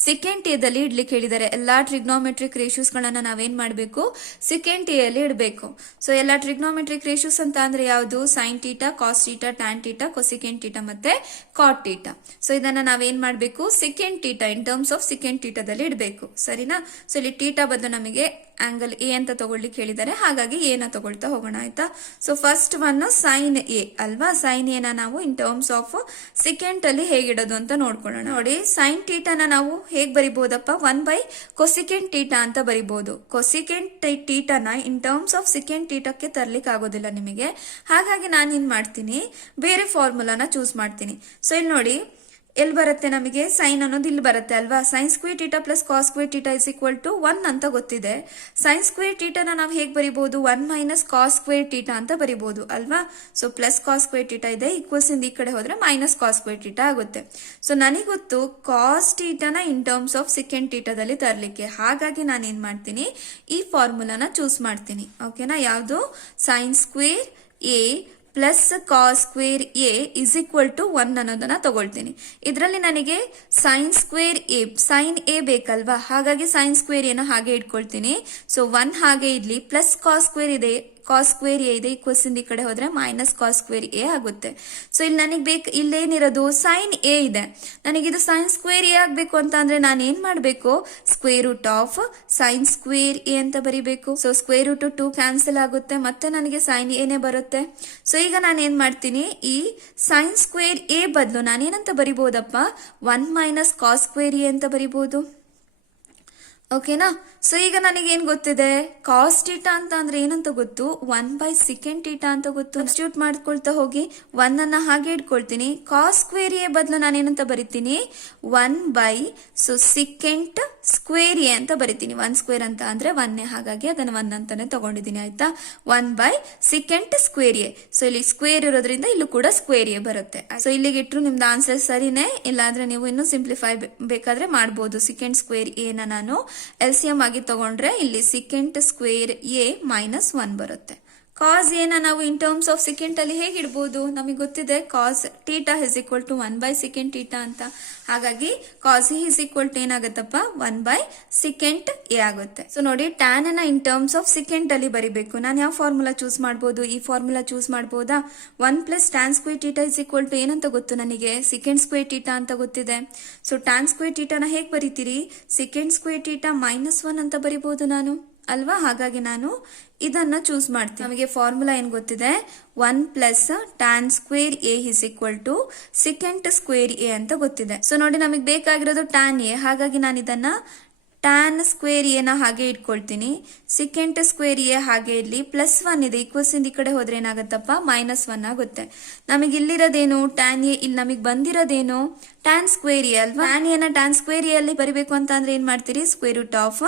second A ದಲ್ಲಿ ಇಡ್ಲಿಕ್ಕೆ ಹೇಳಿದ್ದಾರೆ. ಎಲ್ಲಾ ಟ್ರಿಗ್ನೋಮೆಟ್ರಿಕ್ ರೇಷಿಯೋಸ್ ಗಳನ್ನ ನಾವೇನ್ ಮಾಡ್ಬೇಕು, ಸೆಕೆಂಡ್ ಎ ಅಲ್ಲಿ ಇಡಬೇಕು. ಸೊ ಎಲ್ಲಾ ಟ್ರಿಗ್ನೋಮೆಟ್ರಿಕ್ ರೇಷಿಯೋಸ್ ಅಂತ ಅಂದ್ರೆ ಯಾವುದು, sine theta, cos theta, tan theta, cosecant theta ಮತ್ತೆ ಕಾಟ್ ಟೀಟಾ. ಸೊ ಇದನ್ನ ನಾವೇನ್ ಮಾಡ್ಬೇಕು, secant theta in terms of second ಟೀಟಾದಲ್ಲಿ ಇಡಬೇಕು. ಸರಿನಾ. ಸೊ ಇಲ್ಲಿ ಟೀಟಾ ಬದಲು ನಮಗೆ ಆಂಗಲ್ ಎ ಅಂತ ತಗೊಳ್ಳಿಕ್ಕೆ ಹೇಳಿದ್ದಾರೆ, ಹಾಗಾಗಿ ಎ ನ ತಗೊಳ್ತಾ ಹೋಗೋಣ ಆಯ್ತಾ. So first one sine A ಅಲ್ವಾ, ಸೈನ್ ಎ ನ ನಾವು ಇನ್ ಟರ್ಮ್ಸ್ ಆಫ್ ಸೆಕೆಂಡ್ ಅಲ್ಲಿ ಹೇಗಿಡೋದು ಅಂತ ನೋಡ್ಕೊಳ್ಳೋಣ. ನೋಡಿ, ಸೈನ್ ಟೀಟಾನ ನಾವು ಹೇಗ್ ಬರಿಬಹುದಪ್ಪ, 1/ಕೊಸಿಕೆಂಟ್ ಟೀಟಾ ಅಂತ ಬರಿಬಹುದು. ಕೊಸಿಕೆಂಟ್ ಟೀಟಾನ ಇನ್ ಟರ್ಮ್ಸ್ ಆಫ್ ಸೆಕೆಂಡ್ ಟೀಟಾಕ್ಕೆ ತರ್ಲಿಕ್ಕೆ ಆಗೋದಿಲ್ಲ ನಿಮಗೆ, ಹಾಗಾಗಿ ನಾನು ಏನ್ ಮಾಡ್ತೀನಿ, ಬೇರೆ ಫಾರ್ಮುಲಾನ ಚೂಸ್ ಮಾಡ್ತೀನಿ. ಸೊ ಇಲ್ಲಿ ನೋಡಿ, ಎಲ್ಲಿ ಬರುತ್ತೆ ನಮಗೆ, ಸೈನ್ ಅನ್ನೋದು ಇಲ್ಲಿ ಬರುತ್ತೆ ಅಲ್ವಾ. Sine square theta plus cos square theta is equal to 1 ಅಂತ ಗೊತ್ತಿದೆ. ಸೈನ್ ಸ್ಕ್ವೇರ್ ಟೀಟಾನ ನಾವು ಹೇಗೆ ಬರಿಬಹುದು, 1 ಮೈನಸ್ ಕಾಸ್ ಸ್ಕ್ವೇರ್ ಟೀಟಾ ಅಂತ ಬರಿಬಹುದು ಅಲ್ವಾ. So plus cos square theta ಇದೆ, ಈಕ್ವಲ್ಸ್ ಇಂದ ಈ ಕಡೆ ಹೋದ್ರೆ ಮೈನಸ್ ಕಾಸ್ ಸ್ಕ್ವೇರ್ ಟೀಟಾ ಆಗುತ್ತೆ. ಸೊ ನನಗೆ ಗೊತ್ತು ಕಾಸ್ ಟೀಟಾನ ಇನ್ ಟರ್ಮ್ಸ್ ಆಫ್ ಸೆಕೆಂಡ್ ಟೀಟಾದಲ್ಲಿ ತರಲಿಕ್ಕೆ, ಹಾಗಾಗಿ ನಾನು ಏನ್ ಮಾಡ್ತೀನಿ, ಈ ಫಾರ್ಮುಲಾನ ಚೂಸ್ ಮಾಡ್ತೀನಿ. ಓಕೆನಾ. ಯಾವುದು, sine square A plus cos square A is equal to 1 ಅನ್ನೋದನ್ನ ತಗೊಳ್ತೀನಿ. ಇದರಲ್ಲಿ ನನಗೆ sine square A, sine A ಬೇಕಲ್ವಾ, ಹಾಗಾಗಿ ಸೈನ್ ಸ್ಕ್ವೇರ್ ಎನ ಹಾಗೆ ಇಟ್ಕೊಳ್ತೀನಿ. ಸೊ 1 ಹಾಗೆ ಇರ್ಲಿ, ಪ್ಲಸ್ ಕಾಸ್ ಸ್ಕ್ವೇರ್ ಇದೆ, ಕಾಸ್ ಸ್ಕ್ವೇರ್ ಎ ಇದೆ, ಈಕ್ವಲ್ಸ್ ಇಂದ ಈ ಕಡೆ ಹೋದ್ರೆ ಮೈನಸ್ ಕಾಸ್ ಸ್ಕ್ವೇರ್ ಎ ಆಗುತ್ತೆ. ಸೊ ಇಲ್ಲಿ ನನಗೆ ಬೇಕು, ಇಲ್ಲೇನಿರೋದು ಸೈನ್ ಎ ಇದೆ, ನನಗಿದು ಸೈನ್ ಸ್ಕ್ವೇರ್ ಎ ಆಗ್ಬೇಕು ಅಂತ ಅಂದ್ರೆ ನಾನು ಏನ್ ಮಾಡ್ಬೇಕು, square root of sine square A ಅಂತ ಬರಿಬೇಕು. ಸೊ ಸ್ಕ್ವೇರ್ ರೂಟ್ 2 ಕ್ಯಾನ್ಸಲ್ ಆಗುತ್ತೆ, ಮತ್ತೆ ನನಗೆ ಸೈನ್ ಎನೇ ಬರುತ್ತೆ. ಸೊ ಈಗ ನಾನು ಏನ್ ಮಾಡ್ತೀನಿ, ಈ ಸೈನ್ ಸ್ಕ್ವೇರ್ ಎ ಬದಲು ನಾನೇನಂತ ಬರಿಬಹುದಪ್ಪ, 1 ಮೈನಸ್ ಕಾಸ್ ಸ್ಕ್ವೇರ್ ಎ ಅಂತ ಬರಿಬಹುದು. ಓಕೆನಾ. ಸೊ ಈಗ ನನಗೆ ಏನ್ ಗೊತ್ತಿದೆ, ಕಾಸ್ ಟೀಟಾ ಅಂತ ಅಂದ್ರೆ ಏನಂತ ಗೊತ್ತು, 1/ಸೆಕೆಂಡ್ ಟೀಟಾ ಅಂತ ಗೊತ್ತು. ಸಬ್ಸ್ಟಿಟ್ಯೂಟ್ ಮಾಡ್ಕೊಳ್ತಾ ಹೋಗಿ 1 ಅನ್ನ ಹಾಗೆ ಇಟ್ಕೊಳ್ತೀನಿ. ಕಾಸ್ ಸ್ಕ್ವೇರ್ ಎ ಬದಲು ನಾನು ಏನಂತ ಬರಿತೀನಿ, 1/, ಸೊ ಸೆಕೆಂಡ್ ಸ್ಕ್ವೇರ್ ಎ ಅಂತ ಬರಿತೀನಿ. 1 ಸ್ಕ್ವೇರ್ ಅಂತ ಅಂದ್ರೆ 1, ಹಾಗಾಗಿ ಅದನ್ನ 1 ಅಂತಾನೆ ತಗೊಂಡಿದ್ದೀನಿ ಆಯ್ತಾ. 1/ಸೆಕೆಂಡ್ ಸ್ಕ್ವೇರ್ ಎ. ಸೊ ಇಲ್ಲಿ ಸ್ಕ್ವೇರ್ ಇರೋದ್ರಿಂದ ಇಲ್ಲೂ ಕೂಡ ಸ್ಕ್ವೇರ್ ಎ ಬರುತ್ತೆ. ಸೊ ಇಲ್ಲಿಗೆ ಇಟ್ರು ನಿಮ್ದು ಆನ್ಸರ್ ಸರಿನೇ, ಇಲ್ಲಾಂದ್ರೆ ನೀವು ಇನ್ನು ಸಿಂಪ್ಲಿಫೈ ಬೇಕಾದ್ರೆ ಮಾಡಬಹುದು. ಸೆಕೆಂಡ್ ಸ್ಕ್ವೇರ್ ಎ ನ ನಾನು ಎಲ್ಸಿಎಂ ಆಗಿ ತಗೊಂಡ್ರೆ ಇಲ್ಲಿ ಸೆಕೆಂಡ್ ಸ್ಕ್ವೇರ್ ಎ ಮೈನಸ್ 1 ಬರುತ್ತೆ. ಕಾಸ್ ಎ ನ ನಾವು ಇನ್ ಟರ್ಮ್ಸ್ ಆಫ್ ಸೆಕೆಂಡ್ ಅಲ್ಲಿ ಹೇಗೆ ಇಡಬಹುದು, ನಮಗೆ ಗೊತ್ತಿದೆ cos theta is equal to 1/ಸೆಕೆಂಡ್ ಟೀಟಾ ಅಂತ, ಹಾಗಾಗಿ cos A is equal to ಏನಾಗುತ್ತಪ್ಪ, 1/ಸೆಕೆಂಡ್ ಎ ಆಗುತ್ತೆ. ಸೊ ನೋಡಿ, ಟ್ಯಾನ್ ಅನ್ನ ಇನ್ ಟರ್ಮ್ಸ್ ಆಫ್ ಸೆಕೆಂಡ್ ಅಲ್ಲಿ ಬರಿಬೇಕು. ನಾನು ಯಾವ ಫಾರ್ಮುಲಾ ಚೂಸ್ ಮಾಡಬಹುದು, ಈ ಫಾರ್ಮುಲಾ ಚೂಸ್ ಮಾಡಬಹುದಾ. 1 plus tan square theta is equal to ಏನಂತ ಗೊತ್ತು ನನಗೆ, ಸೆಕೆಂಡ್ ಸ್ಕ್ವೇರ್ ಟೀಟಾ ಅಂತ ಗೊತ್ತಿದೆ. ಸೊ ಟ್ಯಾನ್ ಸ್ಕ್ವೇರ್ ಟೀಟಾನ ಹೇಗೆ ಬರೀತೀರಿ, ಸೆಕೆಂಡ್ ಸ್ಕ್ವೇರ್ ಟೀಟಾ ಮೈನಸ್ 1 ಅಂತ ಬರಿಬಹುದು ನಾನು ಅಲ್ವಾ, ಹಾಗಾಗಿ ನಾನು ಇದನ್ನ ಚೂಸ್ ಮಾಡ್ತೀನಿ. ನಮಗೆ ಫಾರ್ಮುಲಾ ಏನ್ ಗೊತ್ತಿದೆ, 1 plus tan square A is equal to second square A ಅಂತ ಗೊತ್ತಿದೆ. ಸೊ ನೋಡಿ, ನಮಗೆ ಬೇಕಾಗಿರೋದು ಟ್ಯಾನ್ ಎ, ಹಾಗಾಗಿ ನಾನು ಇದನ್ನ ಟ್ಯಾನ್ ಸ್ಕ್ವೇರ್ ಎ ನ ಹಾಗೆ ಇಟ್ಕೊಳ್ತೀನಿ. ಸೆಕೆಂಡ್ ಸ್ಕ್ವೇರ್ ಎ ಹಾಗೆ ಇರ್ಲಿ, ಪ್ಲಸ್ 1 ಇದೆ, ಈಕ್ವಲ್ಸ್ ಇಂದ ಈ ಕಡೆ ಹೋದ್ರೆ ಏನಾಗತ್ತಪ್ಪ, ಮೈನಸ್ 1 ಆಗುತ್ತೆ. ನಮಗೆ ಇಲ್ಲಿರೋದೇನು ಟ್ಯಾನ್ ಎ, ಇಲ್ಲಿ ನಮಗೆ ಬಂದಿರೋದೇನು ಟ್ಯಾನ್ ಸ್ಕ್ವೇರ್ ಎ ಅಲ್ವಾ. ಟ್ಯಾನ್ ಎ ನ ಟ್ಯಾನ್ ಸ್ಕ್ವೇರ್ ಎ ಅಲ್ಲಿ ಬರಿಬೇಕು ಅಂತ ಅಂದ್ರೆ ಏನ್ ಮಾಡ್ತೀರಿ, square root of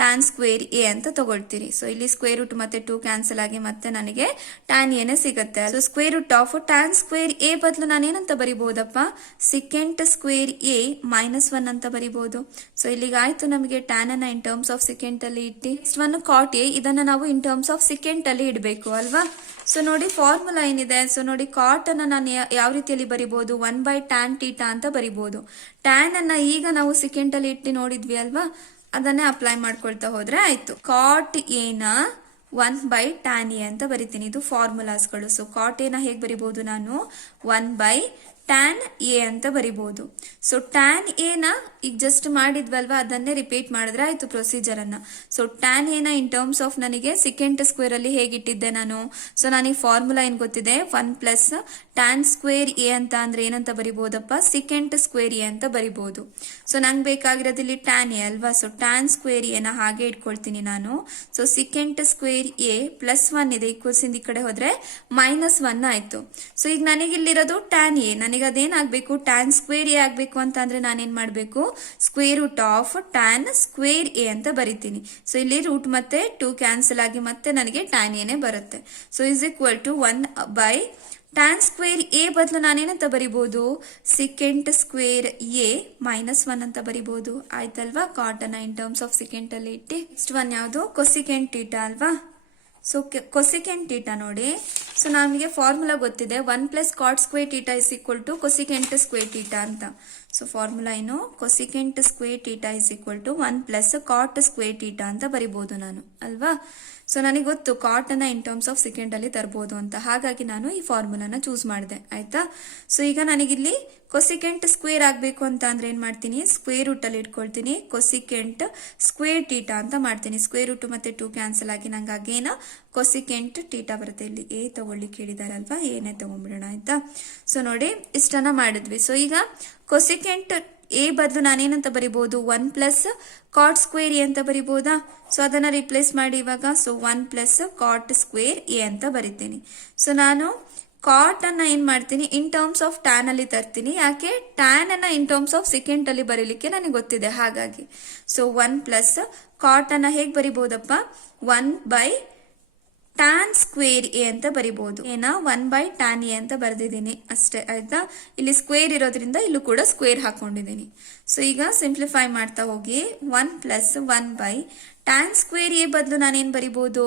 tan square A ಅಂತ ತಗೊಳ್ತೀರಿ. ಸೊ ಇಲ್ಲಿ ಸ್ಕ್ವೇರ್ ರೂಟ್ ಮತ್ತೆ 2 ಕ್ಯಾನ್ಸಲ್ ಆಗಿ ಮತ್ತೆ ನನಗೆ ಟ್ಯಾನ್ ಎನೇ ಸಿಗುತ್ತೆ. So square root of tan square A ಬದಲು ನಾನು ಏನಂತ ಬರಿಬಹುದಪ್ಪ, ಸೆಕೆಂಡ್ ಸ್ಕ್ವೇರ್ ಎ ಮೈನಸ್ 1 ಅಂತ ಬರಿಬಹುದು. ಸೊ ಇಲ್ಲಿಗೆ ಆಯ್ತು ನಮಗೆ ಟ್ಯಾನ್ ಅನ್ನ ಇನ್ ಟರ್ಮ್ಸ್ ಆಫ್ ಸೆಕೆಂಡ್ ಅಲ್ಲಿ ಇಟ್ಟು. ನೆಕ್ಸ್ಟ್ ಒನ್ ಕಾಟ್ ಎ, ಇದನ್ನ ನಾವು ಇನ್ ಟರ್ಮ್ಸ್ ಆಫ್ ಸೆಕೆಂಡ್ ಅಲ್ಲಿ ಇಡಬೇಕು ಅಲ್ವಾ. ಸೊ ನೋಡಿ ಫಾರ್ಮುಲಾ ಏನಿದೆ, ಸೊ ನೋಡಿ ಕಾಟ್ ಅನ್ನ ನಾನು ಯಾವ ರೀತಿಯಲ್ಲಿ ಬರಿಬಹುದು, 1/ಟ್ಯಾನ್ ಟೀಟಾ ಅಂತ ಬರಿಬಹುದು. ಟ್ಯಾನ್ ಅನ್ನ ಈಗ ನಾವು ಸೆಕೆಂಡ್ ಅಲ್ಲಿ ಇಟ್ಟು ನೋಡಿದ್ವಿ ಅಲ್ವಾ, ಅದನ್ನೇ ಅಪ್ಲೈ ಮಾಡ್ಕೊಳ್ತಾ ಹೋದ್ರೆ ಆಯ್ತು. ಕಾಟ್ ಎ ನ 1/ಟ್ಯಾನ್ ಎ ಅಂತ ಬರಿತೀನಿ. ಇದು ಫಾರ್ಮುಲಾಸ್ಗಳು. ಸೊ ಕಾಟ್ ಎ ನ ಹೇಗೆ ಬರಿಬಹುದು ನಾನು, 1/ ಟ್ಯಾನ್ ಎ ಅಂತ ಬರಿಬಹುದು. ಸೊ ಟ್ಯಾನ್ ಎನ ಈಗ ಜಸ್ಟ್ ಮಾಡಿದ್ವಲ್ವಾ, ಅದನ್ನೇ ರಿಪೀಟ್ ಮಾಡಿದ್ರೆ ಆಯ್ತು ಪ್ರೊಸೀಜರ್ ಅನ್ನ. ಸೊ ಟ್ಯಾನ್ ಎನ ಇನ್ ಟರ್ಮ್ಸ್ ಆಫ್ ನನಗೆ ಸೆಕೆಂಡ್ ಸ್ಕ್ವೇರ್ ಅಲ್ಲಿ ಹೇಗಿಟ್ಟಿದ್ದೆ ನಾನು. ಸೊ ನನಗೆ ಫಾರ್ಮುಲಾ ಏನ್ ಗೊತ್ತಿದೆ, 1 ಪ್ಲಸ್ ಟ್ಯಾನ್ ಸ್ಕ್ವೇರ್ ಎ ಅಂತ ಅಂದ್ರೆ ಏನಂತ ಬರಿಬಹುದಪ್ಪ, ಸೆಕೆಂಡ್ ಸ್ಕ್ವೇರ್ ಎ ಅಂತ ಬರಿಬಹುದು. ಸೊ ನಂಗೆ ಬೇಕಾಗಿರೋದು ಇಲ್ಲಿ ಟ್ಯಾನ್ ಎ ಅಲ್ವಾ. ಸೊ ಟ್ಯಾನ್ ಸ್ಕ್ವೇರ್ ಎನ ಹಾಗೆ ಇಟ್ಕೊಳ್ತೀನಿ ನಾನು. So second square A plus 1 ಇದೆ, ಈಕ್ವಲ್ಸ್ ಇಂದ ಈ ಕಡೆ ಹೋದ್ರೆ -1 ಆಯ್ತು. ಸೊ ಈಗ ನನಗಿಲ್ಲಿರೋದು ಟ್ಯಾನ್ ಎ, ನನಗೆ ಅದೇನಾಗಬೇಕು, ಟ್ಯಾನ್ ಸ್ಕ್ವೇರ್ ಎ ಆಗಬೇಕು ಅಂತ ಅಂದ್ರೆ ನಾನೇನ್ ಮಾಡಬೇಕು, square root of tan square A ಅಂತ ಬರಿತೀನಿ. ಸೊ ಇಲ್ಲಿ ರೂಟ್ ಮತ್ತೆ 2 ಕ್ಯಾನ್ಸಲ್ ಆಗಿ ಮತ್ತೆ ನನಗೆ ಟ್ಯಾನ್ ಎನೇ ಬರುತ್ತೆ. So is equal to 1 by tan square A ಬದಲು ನಾನೇನಂತ ಬರಿಬಹುದು, ಸೆಕೆಂಡ್ ಸ್ಕ್ವೇರ್ ಎ -1 ಅಂತ ಬರಿಬಹುದು. ಆಯ್ತಲ್ವಾ, ಕಾಟ್ ಅನ್ನ ಇನ್ ಟರ್ಮ್ಸ್ ಆಫ್ ಸೆಕೆಂಡ್ ಅಲ್ಲಿ ಇಟ್ಟು. ನೆಕ್ಸ್ಟ್ ಒನ್ ಯಾವುದು, ಕೊಸಿಕೆಂಟ್ ಥೀಟಾ ಅಲ್ವಾ. ಸೊ ಕೊಸಿಕೆಂಟ್ ಥೀಟಾ ನೋಡಿ. ಸೊ ನಮಗೆ ಫಾರ್ಮುಲಾ ಗೊತ್ತಿದೆ, 1 plus cot square theta is equal to cosecant square theta ಅಂತ. ಸೊ ಫಾರ್ಮುಲಾ ಏನು, cosecant square theta is equal to 1 plus cot square theta ಅಂತ ಬರಿಬಹುದು ನಾನು ಅಲ್ವಾ. ಸೊ ನನಗೆ ಗೊತ್ತು ಕಾಟ್ ಅನ್ನ ಇನ್ ಟರ್ಮ್ಸ್ ಆಫ್ ಸೆಕೆಂಡ್ ಅಲ್ಲಿ ತರಬಹುದು ಅಂತ, ಹಾಗಾಗಿ ನಾನು ಈ ಫಾರ್ಮುಲಾನ ಚೂಸ್ ಮಾಡಿದೆ. ಆಯ್ತಾ. ಸೊ ಈಗ ನನಗಿಲ್ಲಿ ಕೊಸಿಕೆಂಟ್ ಸ್ಕ್ವೇರ್ ಆಗಬೇಕು ಅಂತ ಅಂದ್ರೆ ಏನ್ ಮಾಡ್ತೀನಿ, ಸ್ಕ್ವೇರ್ ರೂಟ್ ಅಲ್ಲಿ ಇಟ್ಕೊಳ್ತೀನಿ, ಕೊಸಿಕೆಂಟ್ ಸ್ಕ್ವೇರ್ ಥೀಟಾ ಅಂತ ಮಾಡ್ತೀನಿ. ಸ್ಕ್ವೇರ್ ರೂಟ್ ಮತ್ತೆ 2 ಕ್ಯಾನ್ಸಲ್ ಆಗಿ ನಂಗೆ ಅಗೇನ ಕೊಸಿಕೆಂಟ್ ಥೀಟಾ ಬರುತ್ತೆ. ಇಲ್ಲಿ ಎ ತಗೊಳ್ಳಿ ಕೇಳಿದಾರಲ್ವಾ, ಏನೇ ತಗೊಂಡ್ಬಿಡೋಣ. ಆಯ್ತಾ. ಸೊ ನೋಡಿ ಇಷ್ಟನ್ನ ಮಾಡಿದ್ವಿ. ಸೊ ಈಗ ಕೊಸಿಕೆಂಟ್ ಎ ಬದಲು ನಾನೇನಂತ ಬರಿಬಹುದು, 1 ಪ್ಲಸ್ ಕಾಟ್ ಸ್ಕ್ವೇರ್ ಎ ಅಂತ ಬರಿಬಹುದಾ. ಸೊ ಅದನ್ನ ರಿಪ್ಲೇಸ್ ಮಾಡಿ ಇವಾಗ. So 1 plus cot square A ಅಂತ ಬರಿತೀನಿ. ಸೊ ನಾನು ಕಾಟ್ ಅನ್ನ ಏನ್ ಮಾಡ್ತೀನಿ, ಇನ್ ಟರ್ಮ್ಸ್ ಆಫ್ ಟ್ಯಾನ್ ಅಲ್ಲಿ ತರ್ತೀನಿ. ಯಾಕೆ, ಟ್ಯಾನ್ ಅನ್ನ ಇನ್ ಟರ್ಮ್ಸ್ ಆಫ್ ಸೆಕೆಂಡ್ ಅಲ್ಲಿ ಬರೀಲಿಕ್ಕೆ ನನಗೆ ಗೊತ್ತಿದೆ, ಹಾಗಾಗಿ. ಸೊ 1 ಪ್ಲಸ್ ಕಾಟ್ ಅನ್ನ ಹೇಗ್ ಬರಿಬಹುದಪ್ಪ, 1 ಬೈ ಟ್ಯಾನ್ ಸ್ಕ್ವೇರ್ ಎ ಅಂತ ಬರಿಬಹುದು. ಏನ 1 ಬೈ ಟ್ಯಾನ್ ಎ ಅಂತ ಬರೆದಿದ್ದೀನಿ ಅಷ್ಟೇ. ಆಯ್ತಾ. ಇಲ್ಲಿ ಸ್ಕ್ವೇರ್ ಇರೋದ್ರಿಂದ ಇಲ್ಲೂ ಕೂಡ ಸ್ಕ್ವೇರ್ ಹಾಕೊಂಡಿದ್ದೀನಿ. ಸೊ ಈಗ ಸಿಂಪ್ಲಿಫೈ ಮಾಡ್ತಾ ಹೋಗಿ, 1 plus 1 by tan square A ಬದಲು ನಾನೇನ್ ಬರಿಬಹುದು,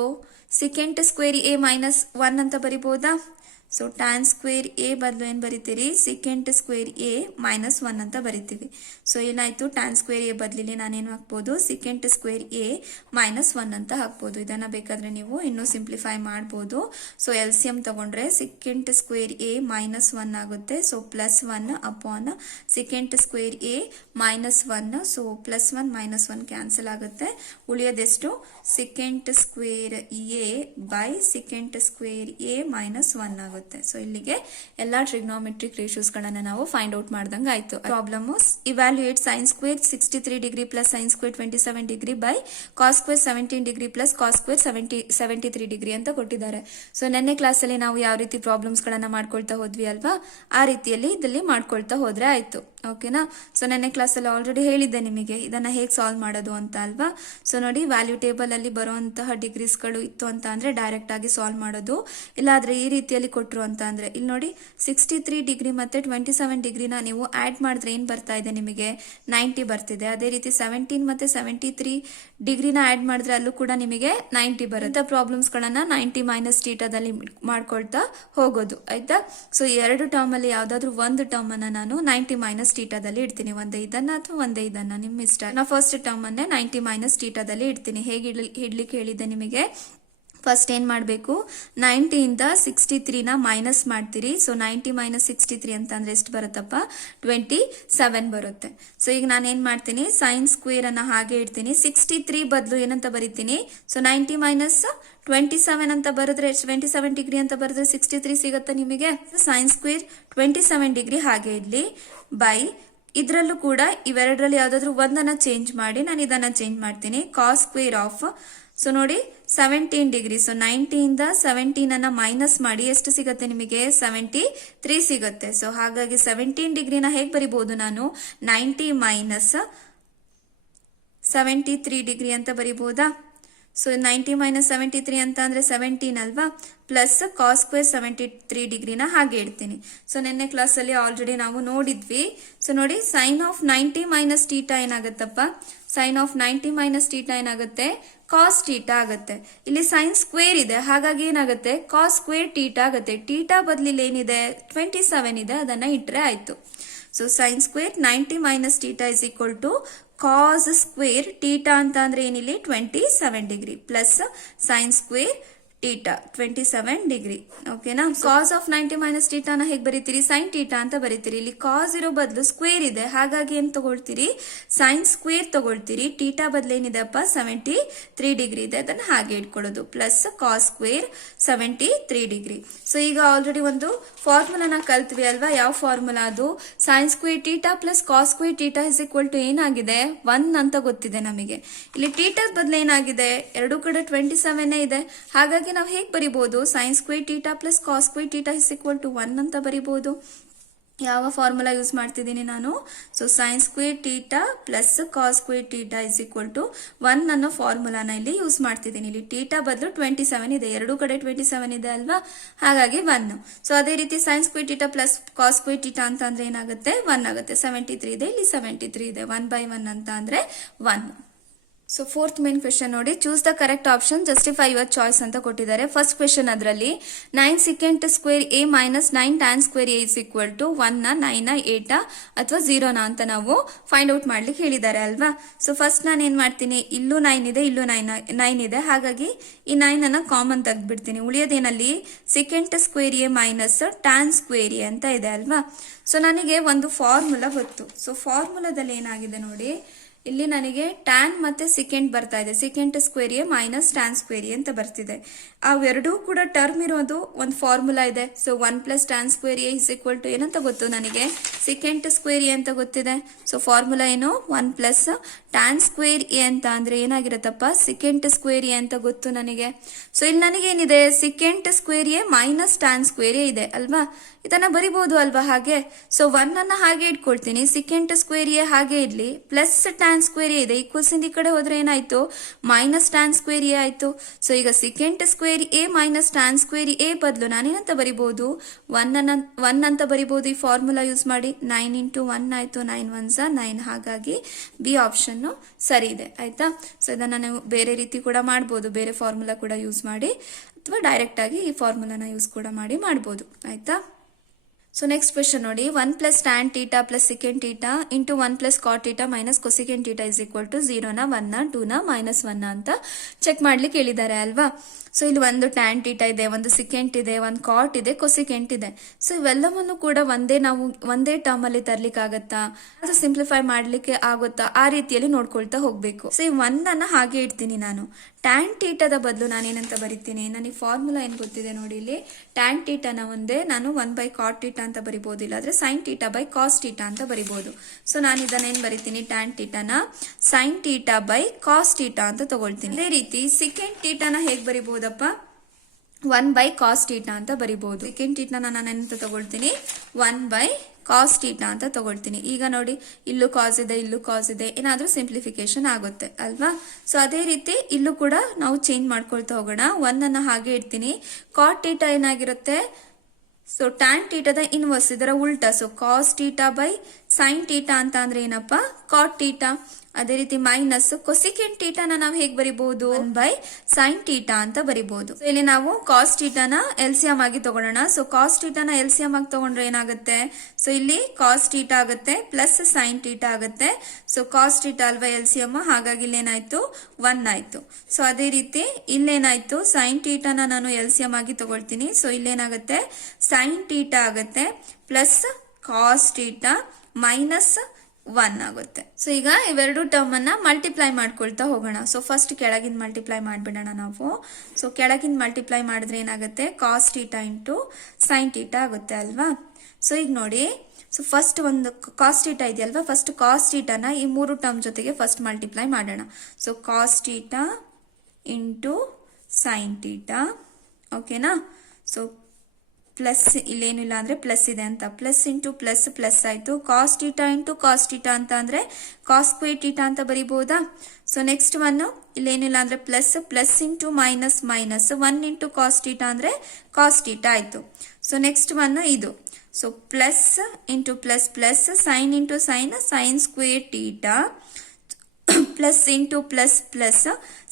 ಸೆಕೆಂಡ್ ಸ್ಕ್ವೇರ್ ಎ -1 ಅಂತ ಬರಿಬಹುದಾ. ಸೊ ಟ್ಯಾನ್ ಸ್ಕ್ವೇರ್ ಎ ಬದಲು ಏನ್ ಬರಿತೀರಿ, ಸೆಕೆಂಡ್ ಸ್ಕ್ವೇರ್ ಎ -1 ಅಂತ ಬರಿತೀವಿ. ಸೊ ಏನಾಯ್ತು, ಟ್ಯಾನ್ ಸ್ಕ್ವೇರ್ ಎ ಬದಲಿಗೆ ನಾನೇನು ಹಾಕ್ಬೋದು, ಸೆಕೆಂಡ್ ಸ್ಕ್ವೇರ್ ಎ -1 ಅಂತ ಹಾಕ್ಬೋದು. ಇದನ್ನ ಬೇಕಾದ್ರೆ ನೀವು ಇನ್ನೂ ಸಿಂಪ್ಲಿಫೈ ಮಾಡ್ಬೋದು. ಸೊ LCM ತಗೊಂಡ್ರೆ ಸೆಕೆಂಡ್ ಸ್ಕ್ವೇರ್ ಎ -1 ಆಗುತ್ತೆ. So +1 upon secant square A -1. So +1 -1 cancel ಆಗುತ್ತೆ. ಉಳಿಯೋದೆಷ್ಟು, secant square A by secant square A -1 ಆಗುತ್ತೆ. ಸೊ ಇಲ್ಲಿಗೆ ಎಲ್ಲಾ ಟ್ರಿಗ್ನೋಮೆಟ್ರಿಕ್ ರೇಷಿಯೋಸ್ ಗಳನ್ನ ನಾವು ಫೈಂಡ್ ಔಟ್ ಮಾಡ್ದಂಗ ಆಯ್ತು. Problem evaluate sin square 63 degree plus sin square 27 degree by cos square 17 degree plus cos square 73 degree ಅಂತ ಕೊಟ್ಟಿದ್ದಾರೆ. ಸೊ ನೆನ್ನೆ ಕ್ಲಾಸ್ ಅಲ್ಲಿ ನಾವು ಯಾವ ರೀತಿ ಪ್ರಾಬ್ಲಮ್ಸ್ ಗಳನ್ನ ಮಾಡ್ಕೊಳ್ತಾ ಹೋದ್ವಿ ಅಲ್ವಾ, ಆ ರೀತಿಯಲ್ಲಿ ಇದರಲ್ಲಿ ಮಾಡ್ಕೊಳ್ತಾ ಹೋದ್ರೆ ಆಯ್ತು. ಓಕೆನಾ. ಸೊ ನೆನ್ನೆ ಕ್ಲಾಸ್ ಅಲ್ಲಿ ಆಲ್ರೆಡಿ ಹೇಳಿದ್ದೆ ನಿಮಗೆ ಇದನ್ನ ಹೇಗೆ ಸಾಲ್ವ್ ಮಾಡೋದು ಅಂತ ಅಲ್ವಾ. ಸೊ ನೋಡಿ, ವ್ಯಾಲ್ಯೂ ಟೇಬಲ್ ಅಲ್ಲಿ ಬರುವಂತಹ ಡಿಗ್ರೀಸ್ ಗಳು ಇತ್ತು ಅಂತ ಅಂದ್ರೆ ಡೈರೆಕ್ಟ್ ಆಗಿ ಸಾಲ್ವ್ ಮಾಡೋದು. ಇಲ್ಲಾದ್ರೆ ಈ ರೀತಿಯಲ್ಲಿ ಕೊಟ್ರು ಅಂತ ಅಂದ್ರೆ, ಇಲ್ಲಿ ನೋಡಿ 63 ಡಿಗ್ರಿ ಮತ್ತೆ 27 ಡಿಗ್ರಿನ ನೀವು ಆಡ್ ಮಾಡಿದ್ರೆ ಏನ್ ಬರ್ತಾ ಇದೆ ನಿಮಗೆ, 90 ಬರ್ತಿದೆ. ಅದೇ ರೀತಿ 17 ಮತ್ತೆ 73 ಡಿಗ್ರಿನ ಆಡ್ ಮಾಡಿದ್ರೆ ಅಲ್ಲೂ ಕೂಡ ನಿಮಗೆ 90 ಬರುತ್ತೆ. ಪ್ರಾಬ್ಲಮ್ಸ್ ಗಳನ್ನ 90 ಮೈನಸ್ ಥೀಟಾದಲ್ಲಿ ಮಾಡ್ಕೊಳ್ತಾ ಹೋಗೋದು. ಆಯ್ತಾ. ಸೊ ಎರಡು ಟರ್ಮ್ ಅಲ್ಲಿ ಯಾವ್ದಾದ್ರು ಒಂದು ಟರ್ಮ್ ಅನ್ನ ನಾನು 90 ಮೈನಸ್ ಥೀಟಾದಲ್ಲಿ ಇಡ್ತೀನಿ. ಒಂದೇ ಇದನ್ನ ಅಥವಾ ಒಂದೇ ಇದನ್ನ, ನಿಮ್ ಇಷ್ಟ. ನಾ ಫಸ್ಟ್ ಟರ್ಮ್ ಅನ್ನೇ 90 ಮೈನಸ್ ಥೀಟಾದಲ್ಲಿ ಇಡ್ತೀನಿ. ಹೇಗೆ ಇಡ್ಲಿಕ್ಕೆ ಹೇಳಿದ್ದೆ ನಿಮಗೆ, ಫಸ್ಟ್ ಏನ್ ಮಾಡಬೇಕು, 90 ಇಂದ 63ನ ಮೈನಸ್ ಮಾಡ್ತೀರಿ. ಸೊ 90 ಮೈನಸ್ 63 ಅಂತ ಅಂದ್ರೆ ಎಷ್ಟು ಬರುತ್ತಪ್ಪ, 27 ಬರುತ್ತೆ. ಸೊ ಈಗ ನಾನು ಏನ್ ಮಾಡ್ತೀನಿ, ಸೈನ್ ಸ್ಕ್ವೇರ್ ಅನ್ನ ಹಾಗೆ ಇಡ್ತೀನಿ. 63 ಬದಲು ಏನಂತ ಬರೀತೀನಿ, ಸೊ 90 ಮೈನಸ್ 27 ಅಂತ ಬರೆದ್ರೆ 27 ಡಿಗ್ರಿ ಅಂತ ಬರೆದ್ರೆ 63 ಸಿಗುತ್ತೆ ನಿಮಗೆ. ಸೈನ್ ಸ್ಕ್ವೇರ್ 27 ಡಿಗ್ರಿ ಹಾಗೆ ಇಡ್ಲಿ ಬೈ, ಇದ್ರಲ್ಲೂ ಕೂಡ ಇವೆರಡರಲ್ಲಿ ಯಾವ್ದಾದ್ರು ಒಂದನ್ನ ಚೇಂಜ್ ಮಾಡಿ ನಾನು ಇದನ್ನ ಚೇಂಜ್ ಮಾಡ್ತೀನಿ. ಕಾಸ್ ಸ್ಕ್ವೇರ್ ಆಫ್, ಸೊ ನೋಡಿ 17 ಡಿಗ್ರಿ. ಸೊ 90 ಇಂದ 17 ಅನ್ನ ಮೈನಸ್ ಮಾಡಿ ಎಷ್ಟು ಸಿಗುತ್ತೆ ನಿಮಗೆ, 73 ಸಿಗುತ್ತೆ. ಸೊ ಹಾಗಾಗಿ 17 ಡಿಗ್ರಿನ ಹೇಗೆ ಬರಿಬಹುದು ನಾನು, 90 ಮೈನಸ್ 73 ಡಿಗ್ರಿ ಅಂತ ಬರಿಬಹುದಾ. ಸೊ 90 ಮೈನಸ್ 73 ಅಂತ ಅಂದ್ರೆ 17 ಅಲ್ವಾ, ಪ್ಲಸ್ ಕಾಸ್ ಸ್ಕ್ವೇರ್ 73 ಡಿಗ್ರಿನ ಹಾಗೆ ಇಡ್ತೀನಿ. ಸೊ ನಿನ್ನೆ ಕ್ಲಾಸ್ ಅಲ್ಲಿ ಆಲ್ರೆಡಿ ನಾವು ನೋಡಿದ್ವಿ. ಸೊ ನೋಡಿ, ಸೈನ್ ಆಫ್ 90 ಮೈನಸ್ ಟೀಟಾ ಏನಾಗತ್ತಪ್ಪ, ಸೈನ್ ಆಫ್ 90 ಮೈನಸ್ ಟೀಟಾ ಏನಾಗುತ್ತೆ, ಕಾಸ್ ಟೀಟಾ ಆಗುತ್ತೆ. ಇಲ್ಲಿ ಸೈನ್ ಸ್ಕ್ವೇರ್ ಇದೆ, ಹಾಗಾಗಿ ಏನಾಗುತ್ತೆ, ಕಾಸ್ ಸ್ಕ್ವೇರ್ ಟೀಟಾ ಆಗುತ್ತೆ. ಟೀಟಾ ಬದಲಿಲ್ಲಿ ಏನಿದೆ, 27 ಇದೆ, ಅದನ್ನ ಇಟ್ರೆ ಆಯ್ತು. So sine square 90 minus theta is equal to cos square theta ಅಂತ ಅಂದ್ರೆ ಏನಿಲ್ಲಿ 27 degree plus sine square theta 27 degree. ಓಕೆನಾ. ಕಾಸ್ ಆಫ್ 90 ಮೈನಸ್ ಟೀಟಾನ ಹೇಗೆ ಬರೀತೀರಿ, ಸೈನ್ ಟೀಟಾ ಅಂತ ಬರೀತೀರಿ. ಇಲ್ಲಿ ಕಾಸ್ ಇರೋ ಬದಲು ಸ್ಕ್ವೇರ್ ಇದೆ, ಹಾಗಾಗಿ ಏನ್ ತಗೊಳ್ತೀರಿ, ಸೈನ್ ಸ್ಕ್ವೇರ್ ತಗೊಳ್ತೀರಿ. ಟೀಟಾ ಬದಲು ಏನಿದೆ ಅಪ್ಪ 73 ಡಿಗ್ರಿ ಇದೆ, ಅದನ್ನ ಹಾಗೆ ಇಟ್ಕೊಳ್ಳೋದು, plus cos square 73 degree. So ಈಗ ಆಲ್ರೆಡಿ ಒಂದು ಫಾರ್ಮುಲಾನ ಕಲ್ತ್ವಿ ಅಲ್ವಾ. ಯಾವ ಫಾರ್ಮುಲಾ ಅದು, sine square theta plus cos square theta is equal to ಏನಾಗಿದೆ 1 ಅಂತ ಗೊತ್ತಿದೆ ನಮಗೆ. ಇಲ್ಲಿ ಟೀಟಾದ ಬದಲು ಏನಾಗಿದೆ, ಎರಡು ಕಡೆ 27 ಇದೆ, ಹಾಗಾಗಿ ನಾವು ಹೇಗೆ ಬರಿಬಹುದು, sine square theta plus cos square theta is equal to 1 ಅಂತ ಬರಿಬಹುದು. ಯಾವ ಫಾರ್ಮುಲಾ ಯೂಸ್ ಮಾಡ್ತಿದ್ದೀನಿ ನಾನು, so sine square theta plus cos square theta is equal to 1 ಅನ್ನೋ ಫಾರ್ಮುಲಾನ ಇಲ್ಲಿ ಯೂಸ್ ಮಾಡ್ತಿದ್ದೀನಿ. ಇಲ್ಲಿ ಟೀಟಾ ಬದಲು 27 ಇದೆ, ಎರಡು ಕಡೆ 27 ಇದೆ ಅಲ್ವಾ, ಹಾಗಾಗಿ 1. ಸೊ ಅದೇ ರೀತಿ sine square theta plus cos square theta ಅಂತ ಅಂದ್ರೆ ಏನಾಗುತ್ತೆ 1 ಆಗುತ್ತೆ. 73 ಇದೆ, ಇಲ್ಲಿ 73 ಇದೆ, 1/1 ಅಂತ ಅಂದ್ರೆ 1. ಸೊ ಫೋರ್ತ್ ಮೇನ್ ಕ್ವೆಶನ್ ನೋಡಿ, choose the correct option, justify your choice ಅಂತ ಕೊಟ್ಟಿದ್ದಾರೆ. ಫಸ್ಟ್ ಕ್ವೆಶನ್ ಅದರಲ್ಲಿ 9 second square A minus 9 tan square A is equal to 1 9 8 ಅಥವಾ 0 ಅಂತ ನಾವು ಫೈಂಡ್ ಔಟ್ ಮಾಡ್ಲಿಕ್ಕೆ ಹೇಳಿದ್ದಾರೆ ಅಲ್ವಾ. ಸೊ ಫಸ್ಟ್ ನಾನು ಏನ್ ಮಾಡ್ತೀನಿ, ಇಲ್ಲೂ 9 ಇದೆ, ಇಲ್ಲೂ 9 ಇದೆ, ಹಾಗಾಗಿ ಈ 9 ಅನ್ನ ಕಾಮನ್ ತೆಗೆದ್ಬಿಡ್ತೀನಿ. ಉಳಿಯೋದೇನಲ್ಲಿ secant square A minus tan square A ಅಂತ ಇದೆ ಅಲ್ವಾ. ಸೊ ನನಗೆ ಒಂದು ಫಾರ್ಮುಲಾ ಗೊತ್ತು. ಸೊ ಫಾರ್ಮುಲಾದಲ್ಲಿ ಏನಾಗಿದೆ ನೋಡಿ, ಇಲ್ಲಿ ನನಗೆ ಟ್ಯಾನ್ ಮತ್ತೆ ಸೆಕೆಂಡ್ ಬರ್ತಾ ಇದೆ, second square A minus tan square A ಅಂತ ಬರ್ತಿದೆ. ಅವೆರಡೂ ಕೂಡ ಟರ್ಮ್ ಇರೋದು ಒಂದು ಫಾರ್ಮುಲಾ ಇದೆ. So 1 plus tan square A is equal to ಏನಂತ ಗೊತ್ತು ನನಗೆ, ಸೆಕೆಂಡ್ ಸ್ಕ್ವೇರ್ ಎ ಅಂತ ಗೊತ್ತಿದೆ. ಸೊ ಫಾರ್ಮುಲಾ ಏನು, 1 ಪ್ಲಸ್ ಟ್ಯಾನ್ ಸ್ಕ್ವೇರ್ ಎ ಅಂತ ಅಂದ್ರೆ ಏನಾಗಿರತ್ತಪ್ಪ, ಸೆಕೆಂಡ್ ಸ್ಕ್ವೇರ್ ಎ ಅಂತ ಗೊತ್ತು ನನಗೆ. ಸೊ ಇಲ್ಲಿ ನನಗೇನಿದೆ, secant square A minus tan square A ಇದೆ ಅಲ್ವಾ, ಇದನ್ನ ಬರಿಬಹುದು ಅಲ್ವಾ ಹಾಗೆ. ಸೊ 1 ಅನ್ನ ಹಾಗೆ ಇಟ್ಕೊಳ್ತೀನಿ, ಸೆಕೆಂಡ್ ಸ್ಕ್ವೇರ್ ಎ ಹಾಗೆ ಇರ್ಲಿ, ಪ್ಲಸ್ ಟ್ಯಾನ್ ಸ್ಕ್ವೇರ್ ಎ ಇದೆ, ಈಕ್ವಲ್ಸ್ ಇಂದ ಈ ಕಡೆ ಹೋದ್ರೆ ಏನಾಯ್ತು, ಮೈನಸ್ ಟ್ಯಾನ್ ಸ್ಕ್ವೇರ್ ಎ ಆಯ್ತು. ಸೊ ಈಗ second square A minus tan square A ಬದಲು ನಾನೇನಂತ ಬರಿಬಹುದು, 1 ಅಂತ ಬರಿಬಹುದು ಈ ಫಾರ್ಮುಲಾ ಯೂಸ್ ಮಾಡಿ. 9 ಇಂಟು 1 ಆಯ್ತು, 9 1 9, ಹಾಗಾಗಿ ಬಿ ಆಪ್ಷನ್ ಸರಿ ಇದೆ ಆಯ್ತಾ. ಸೊ ಇದನ್ನ ನೀವು ಬೇರೆ ರೀತಿ ಕೂಡ ಮಾಡಬಹುದು, ಬೇರೆ ಫಾರ್ಮುಲಾ ಕೂಡ ಯೂಸ್ ಮಾಡಿ, ಅಥವಾ ಡೈರೆಕ್ಟ್ ಆಗಿ ಈ ಫಾರ್ಮುಲಾನ ಯೂಸ್ ಕೂಡ ಮಾಡಿ ಮಾಡಬಹುದು ಆಯ್ತಾ. ಸೊ ನೆಕ್ಸ್ಟ್ ಕ್ವೆಶನ್ ನೋಡಿ, 1 plus tan theta plus second theta into 1 plus cot theta minus cosecant theta is equal to 0 1 2 -1 ಅಂತ ಚೆಕ್ ಮಾಡ್ಲಿಕ್ಕೆ ಹೇಳಿದ್ದಾರೆ ಅಲ್ವಾ. ಸೊ ಇಲ್ಲಿ ಒಂದು ಟ್ಯಾನ್ ಟೀಟಾ ಇದೆ, ಒಂದು ಸೆಕೆಂಟ್ ಇದೆ, ಒಂದು ಕಾಟ್ ಇದೆ, ಕೊಸೆಕೆಂಟ್ ಇದೆ. ಸೊ ಇವೆಲ್ಲವನ್ನು ಕೂಡ ಒಂದೇ ಟರ್ಮ್ ಅಲ್ಲಿ ತರ್ಲಿಕ್ಕೆ ಆಗತ್ತಾ, ಅದು ಸಿಂಪ್ಲಿಫೈ ಮಾಡ್ಲಿಕ್ಕೆ ಆಗುತ್ತಾ, ಆ ರೀತಿಯಲ್ಲಿ ನೋಡ್ಕೊಳ್ತಾ ಹೋಗ್ಬೇಕು. ಸೊ ಈ 1 ಅನ್ನ ಹಾಗೆ ಇಡ್ತೀನಿ ನಾನು. ಟ್ಯಾನ್ ಟೀಟಾದ ಬದಲು ನಾನೇನಂತ ಬರಿತೀನಿ, ನನಗೆ ಫಾರ್ಮುಲಾ ಏನ್ ಗೊತ್ತಿದೆ ನೋಡಿ, ಇಲ್ಲಿ ಟ್ಯಾನ್ ಟೀಟಾನ ಒಂದೇ ನಾನು 1/ಕಾಟ್ ಟೀಟಾ ಅಂತ ಬರಿಬಹುದು, ಇಲ್ಲಾದ್ರೆ sine theta by cos theta ಅಂತ ಬರಿಬಹುದು. ಸೊ ನಾನು ಇದನ್ನ ಏನ್ ಬರಿತೀನಿ, ಟ್ಯಾನ್ ಟೀಟಾನ sine theta by cos theta ಅಂತ ತಗೊಳ್ತೀನಿ. ಅದೇ ರೀತಿ ಸೆಕೆಂಡ್ ಟೀಟಾನ ಹೇಗೆ ಬರಿಬಹುದಪ್ಪ, 1/ಕಾಸ್ ಟೀಟಾ ಅಂತ ಬರಿಬಹುದು. ಸೆಕೆಂಡ್ ಟೀಟಾನ ನಾನು ಎಂತ ತಗೊಳ್ತೀನಿ, 1/ಕಾಸ್ ಟೀಟಾ ಅಂತ ತಗೊಳ್ತೀನಿ. ಈಗ ನೋಡಿ, ಇಲ್ಲೂ ಕಾಸ್ ಇದೆ, ಇಲ್ಲೂ ಕಾಸ್ ಇದೆ, ಏನಾದ್ರೂ ಸಿಂಪ್ಲಿಫಿಕೇಶನ್ ಆಗುತ್ತೆ ಅಲ್ವಾ. ಸೊ ಅದೇ ರೀತಿ ಇಲ್ಲೂ ಕೂಡ ನಾವು ಚೇಂಜ್ ಮಾಡ್ಕೊಳ್ತಾ ಹೋಗೋಣ. 1 ಅನ್ನ ಹಾಗೆ ಇಡ್ತೀನಿ. ಕಾಟ್ ಟೀಟಾ ಏನಾಗಿರುತ್ತೆ, ಸೊ ಟ್ಯಾನ್ ಟೀಟಾದ ಇನ್ವರ್ಸ್, ಇದರ ಉಲ್ಟಾ. So cos theta by sine theta ಅಂತ ಅಂದ್ರೆ ಏನಪ್ಪ, ಕಾಟ್ ಟೀಟಾ. ಅದೇ ರೀತಿ ಮೈನಸ್ ಕೊಸಿಕೆಂಟ್ ಟೀಟಾನ ನಾವು ಹೇಗೆ ಬರಿಬಹುದು, 1/ಸೈನ್ ಟೀಟಾ ಅಂತ ಬರಿಬಹುದು. ಇಲ್ಲಿ ನಾವು ಕಾಸ್ ಟೀಟಾನ ಎಲ್ಸಿಎಂ ಆಗಿ ತಗೊಳ್ಳೋಣ. ಸೊ ಕಾಸ್ ಟೀಟಾನ ಎಲ್ಸಿಎಂ ಆಗಿ ತಗೊಂಡ್ರೆ ಏನಾಗುತ್ತೆ, ಸೊ ಇಲ್ಲಿ ಕಾಸ್ ಟೀಟಾ ಆಗುತ್ತೆ ಪ್ಲಸ್ ಸೈನ್ ಟೀಟಾ ಆಗುತ್ತೆ. ಸೊ ಕಾಸ್ ಟೀಟಾ ಅಲ್ವಾ ಎಲ್ಸಿಎಂ, ಹಾಗಾಗಿ ಇಲ್ಲೇನಾಯ್ತು 1 ಆಯ್ತು. ಸೊ ಅದೇ ರೀತಿ ಇಲ್ಲೇನಾಯ್ತು, ಸೈನ್ ಟೀಟಾನ ನಾನು ಎಲ್ಸಿಎಂ ಆಗಿ ತಗೊಳ್ತೀನಿ. ಸೊ ಇಲ್ಲೇನಾಗುತ್ತೆ, ಸೈನ್ ಟೀಟಾ ಆಗುತ್ತೆ ಪ್ಲಸ್ ಕಾಸ್ ಟೀಟಾ ಮೈನಸ್ 1 ಆಗುತ್ತೆ. ಸೊ ಈಗ ಇವೆರಡು ಟರ್ಮ್ ಅನ್ನ ಮಲ್ಟಿಪ್ಲೈ ಮಾಡ್ಕೊಳ್ತಾ ಹೋಗೋಣ. ಸೊ ಫಸ್ಟ್ ಕೆಳಗಿನ ಮಲ್ಟಿಪ್ಲೈ ಮಾಡ್ಬಿಡೋಣ ನಾವು. ಸೊ ಕೆಳಗಿನ ಮಲ್ಟಿಪ್ಲೈ ಮಾಡಿದ್ರೆ ಏನಾಗುತ್ತೆ, cos theta into sine theta ಆಗುತ್ತೆ ಅಲ್ವಾ. ಸೊ ಈಗ ನೋಡಿ, ಸೊ ಫಸ್ಟ್ ಒಂದು ಕಾಸ್ ಟೀಟಾ ಇದೆಯಲ್ವಾ, ಫಸ್ಟ್ ಕಾಸ್ ಟೀಟಾನ ಈ 3 ಟರ್ಮ್ ಜೊತೆಗೆ ಫಸ್ಟ್ ಮಲ್ಟಿಪ್ಲೈ ಮಾಡೋಣ. So cos theta into sine theta, ಓಕೆನಾ. ಸೊ ಪ್ಲಸ್ ಇಲ್ಲೇನಿಲ್ಲ ಅಂದ್ರೆ ಪ್ಲಸ್ ಇದೆ ಅಂತ, ಪ್ಲಸ್ ಇಂಟು ಪ್ಲಸ್ ಪ್ಲಸ್ ಆಯ್ತು. Cos theta into cos theta ಅಂತ ಅಂದ್ರೆ ಕಾಸ್ ಸ್ಕ್ವೇರ್ ಟೀಟಾ ಅಂತ ಬರೀಬಹುದಾ. ಸೊ ನೆಕ್ಸ್ಟ್ ಒನ್ ಇಲ್ಲೇನಿಲ್ಲ ಅಂದ್ರೆ plus, plus into minus minus, 1 into cos theta ಅಂದ್ರೆ ಕಾಸ್ ಟೀಟಾ ಆಯ್ತು. ಸೊ ನೆಕ್ಸ್ಟ್ ಒನ್ ಇದು, so plus into plus plus, sine into sine, sine square theta, plus into plus plus,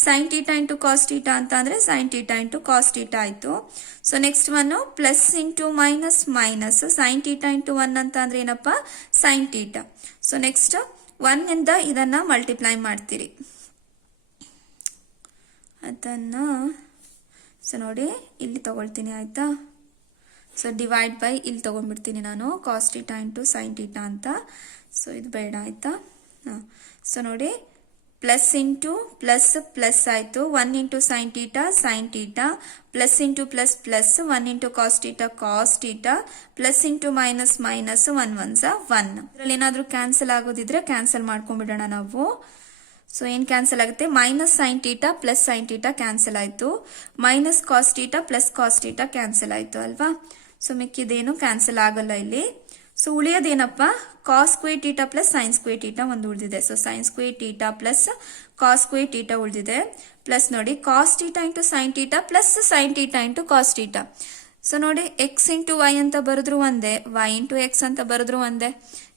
sine theta into cos theta ಅಂತ ಅಂದ್ರೆ sine theta into cos theta ಆಯ್ತು. So next one plus into minus minus, sine theta into 1 ಅಂತ ಅಂದ್ರೆ ಏನಪ್ಪಾ, sign theta. So next 1 ಇಂದ ಇದನ್ನ multiply ಮಾಡ್ತೀರಿ, ಅದನ್ನ ಸೊ ನೋಡಿ ಇಲ್ಲಿ ತಗೊಳ್ತೀನಿ ಆಯ್ತಾ. ಸೊ ಡಿವೈಡ್ ಬೈ ಇಲ್ಲಿ ತಗೊಂಡ್ಬಿಡ್ತೀನಿ ನಾನು cos theta into sine theta ಅಂತ. ಸೊ ಇದು ಬೇಡ ಆಯ್ತಾ. ಸೊ ನೋಡಿ ಪ್ಲಸ್ ಇಂಟು ಪ್ಲಸ್ ಪ್ಲಸ್ ಆಯಿತು, 1 into sine theta, plus into plus plus 1 into cos theta, plus into minus 1 1 1. ಇದರಲ್ಲಿ ಏನಾದರೂ ಕ್ಯಾನ್ಸಲ್ ಆಗೋದಿದ್ರೆ ಕ್ಯಾನ್ಸಲ್ ಮಾಡ್ಕೊಂಡ್ಬಿಡೋಣ ನಾವು. ಸೊ ಏನ್ ಕ್ಯಾನ್ಸಲ್ ಆಗುತ್ತೆ, minus sine theta plus sine theta cancel ಆಯ್ತು, minus cos theta plus cos theta cancel ಆಯ್ತು ಅಲ್ವಾ. So ಮಿಕ್ಕಿದೇನು cancel ಆಗಲ್ಲ ಇಲ್ಲಿ. ಸೊ ಉಳಿಯೋದೇನಪ್ಪ, cos square theta plus sine square theta ಒಂದು ಉಳಿದಿದೆ. So sine square theta plus cos square theta ಉಳಿದಿದೆ. ಪ್ಲಸ್ ನೋಡಿ cos theta into sine theta plus sine theta into cos theta. So ನೋಡಿ x into y ಅಂತ ಬರೆದ್ರು ಒಂದೇ, Y into X ಅಂತ ಬರೆದ್ರು ಒಂದೇ,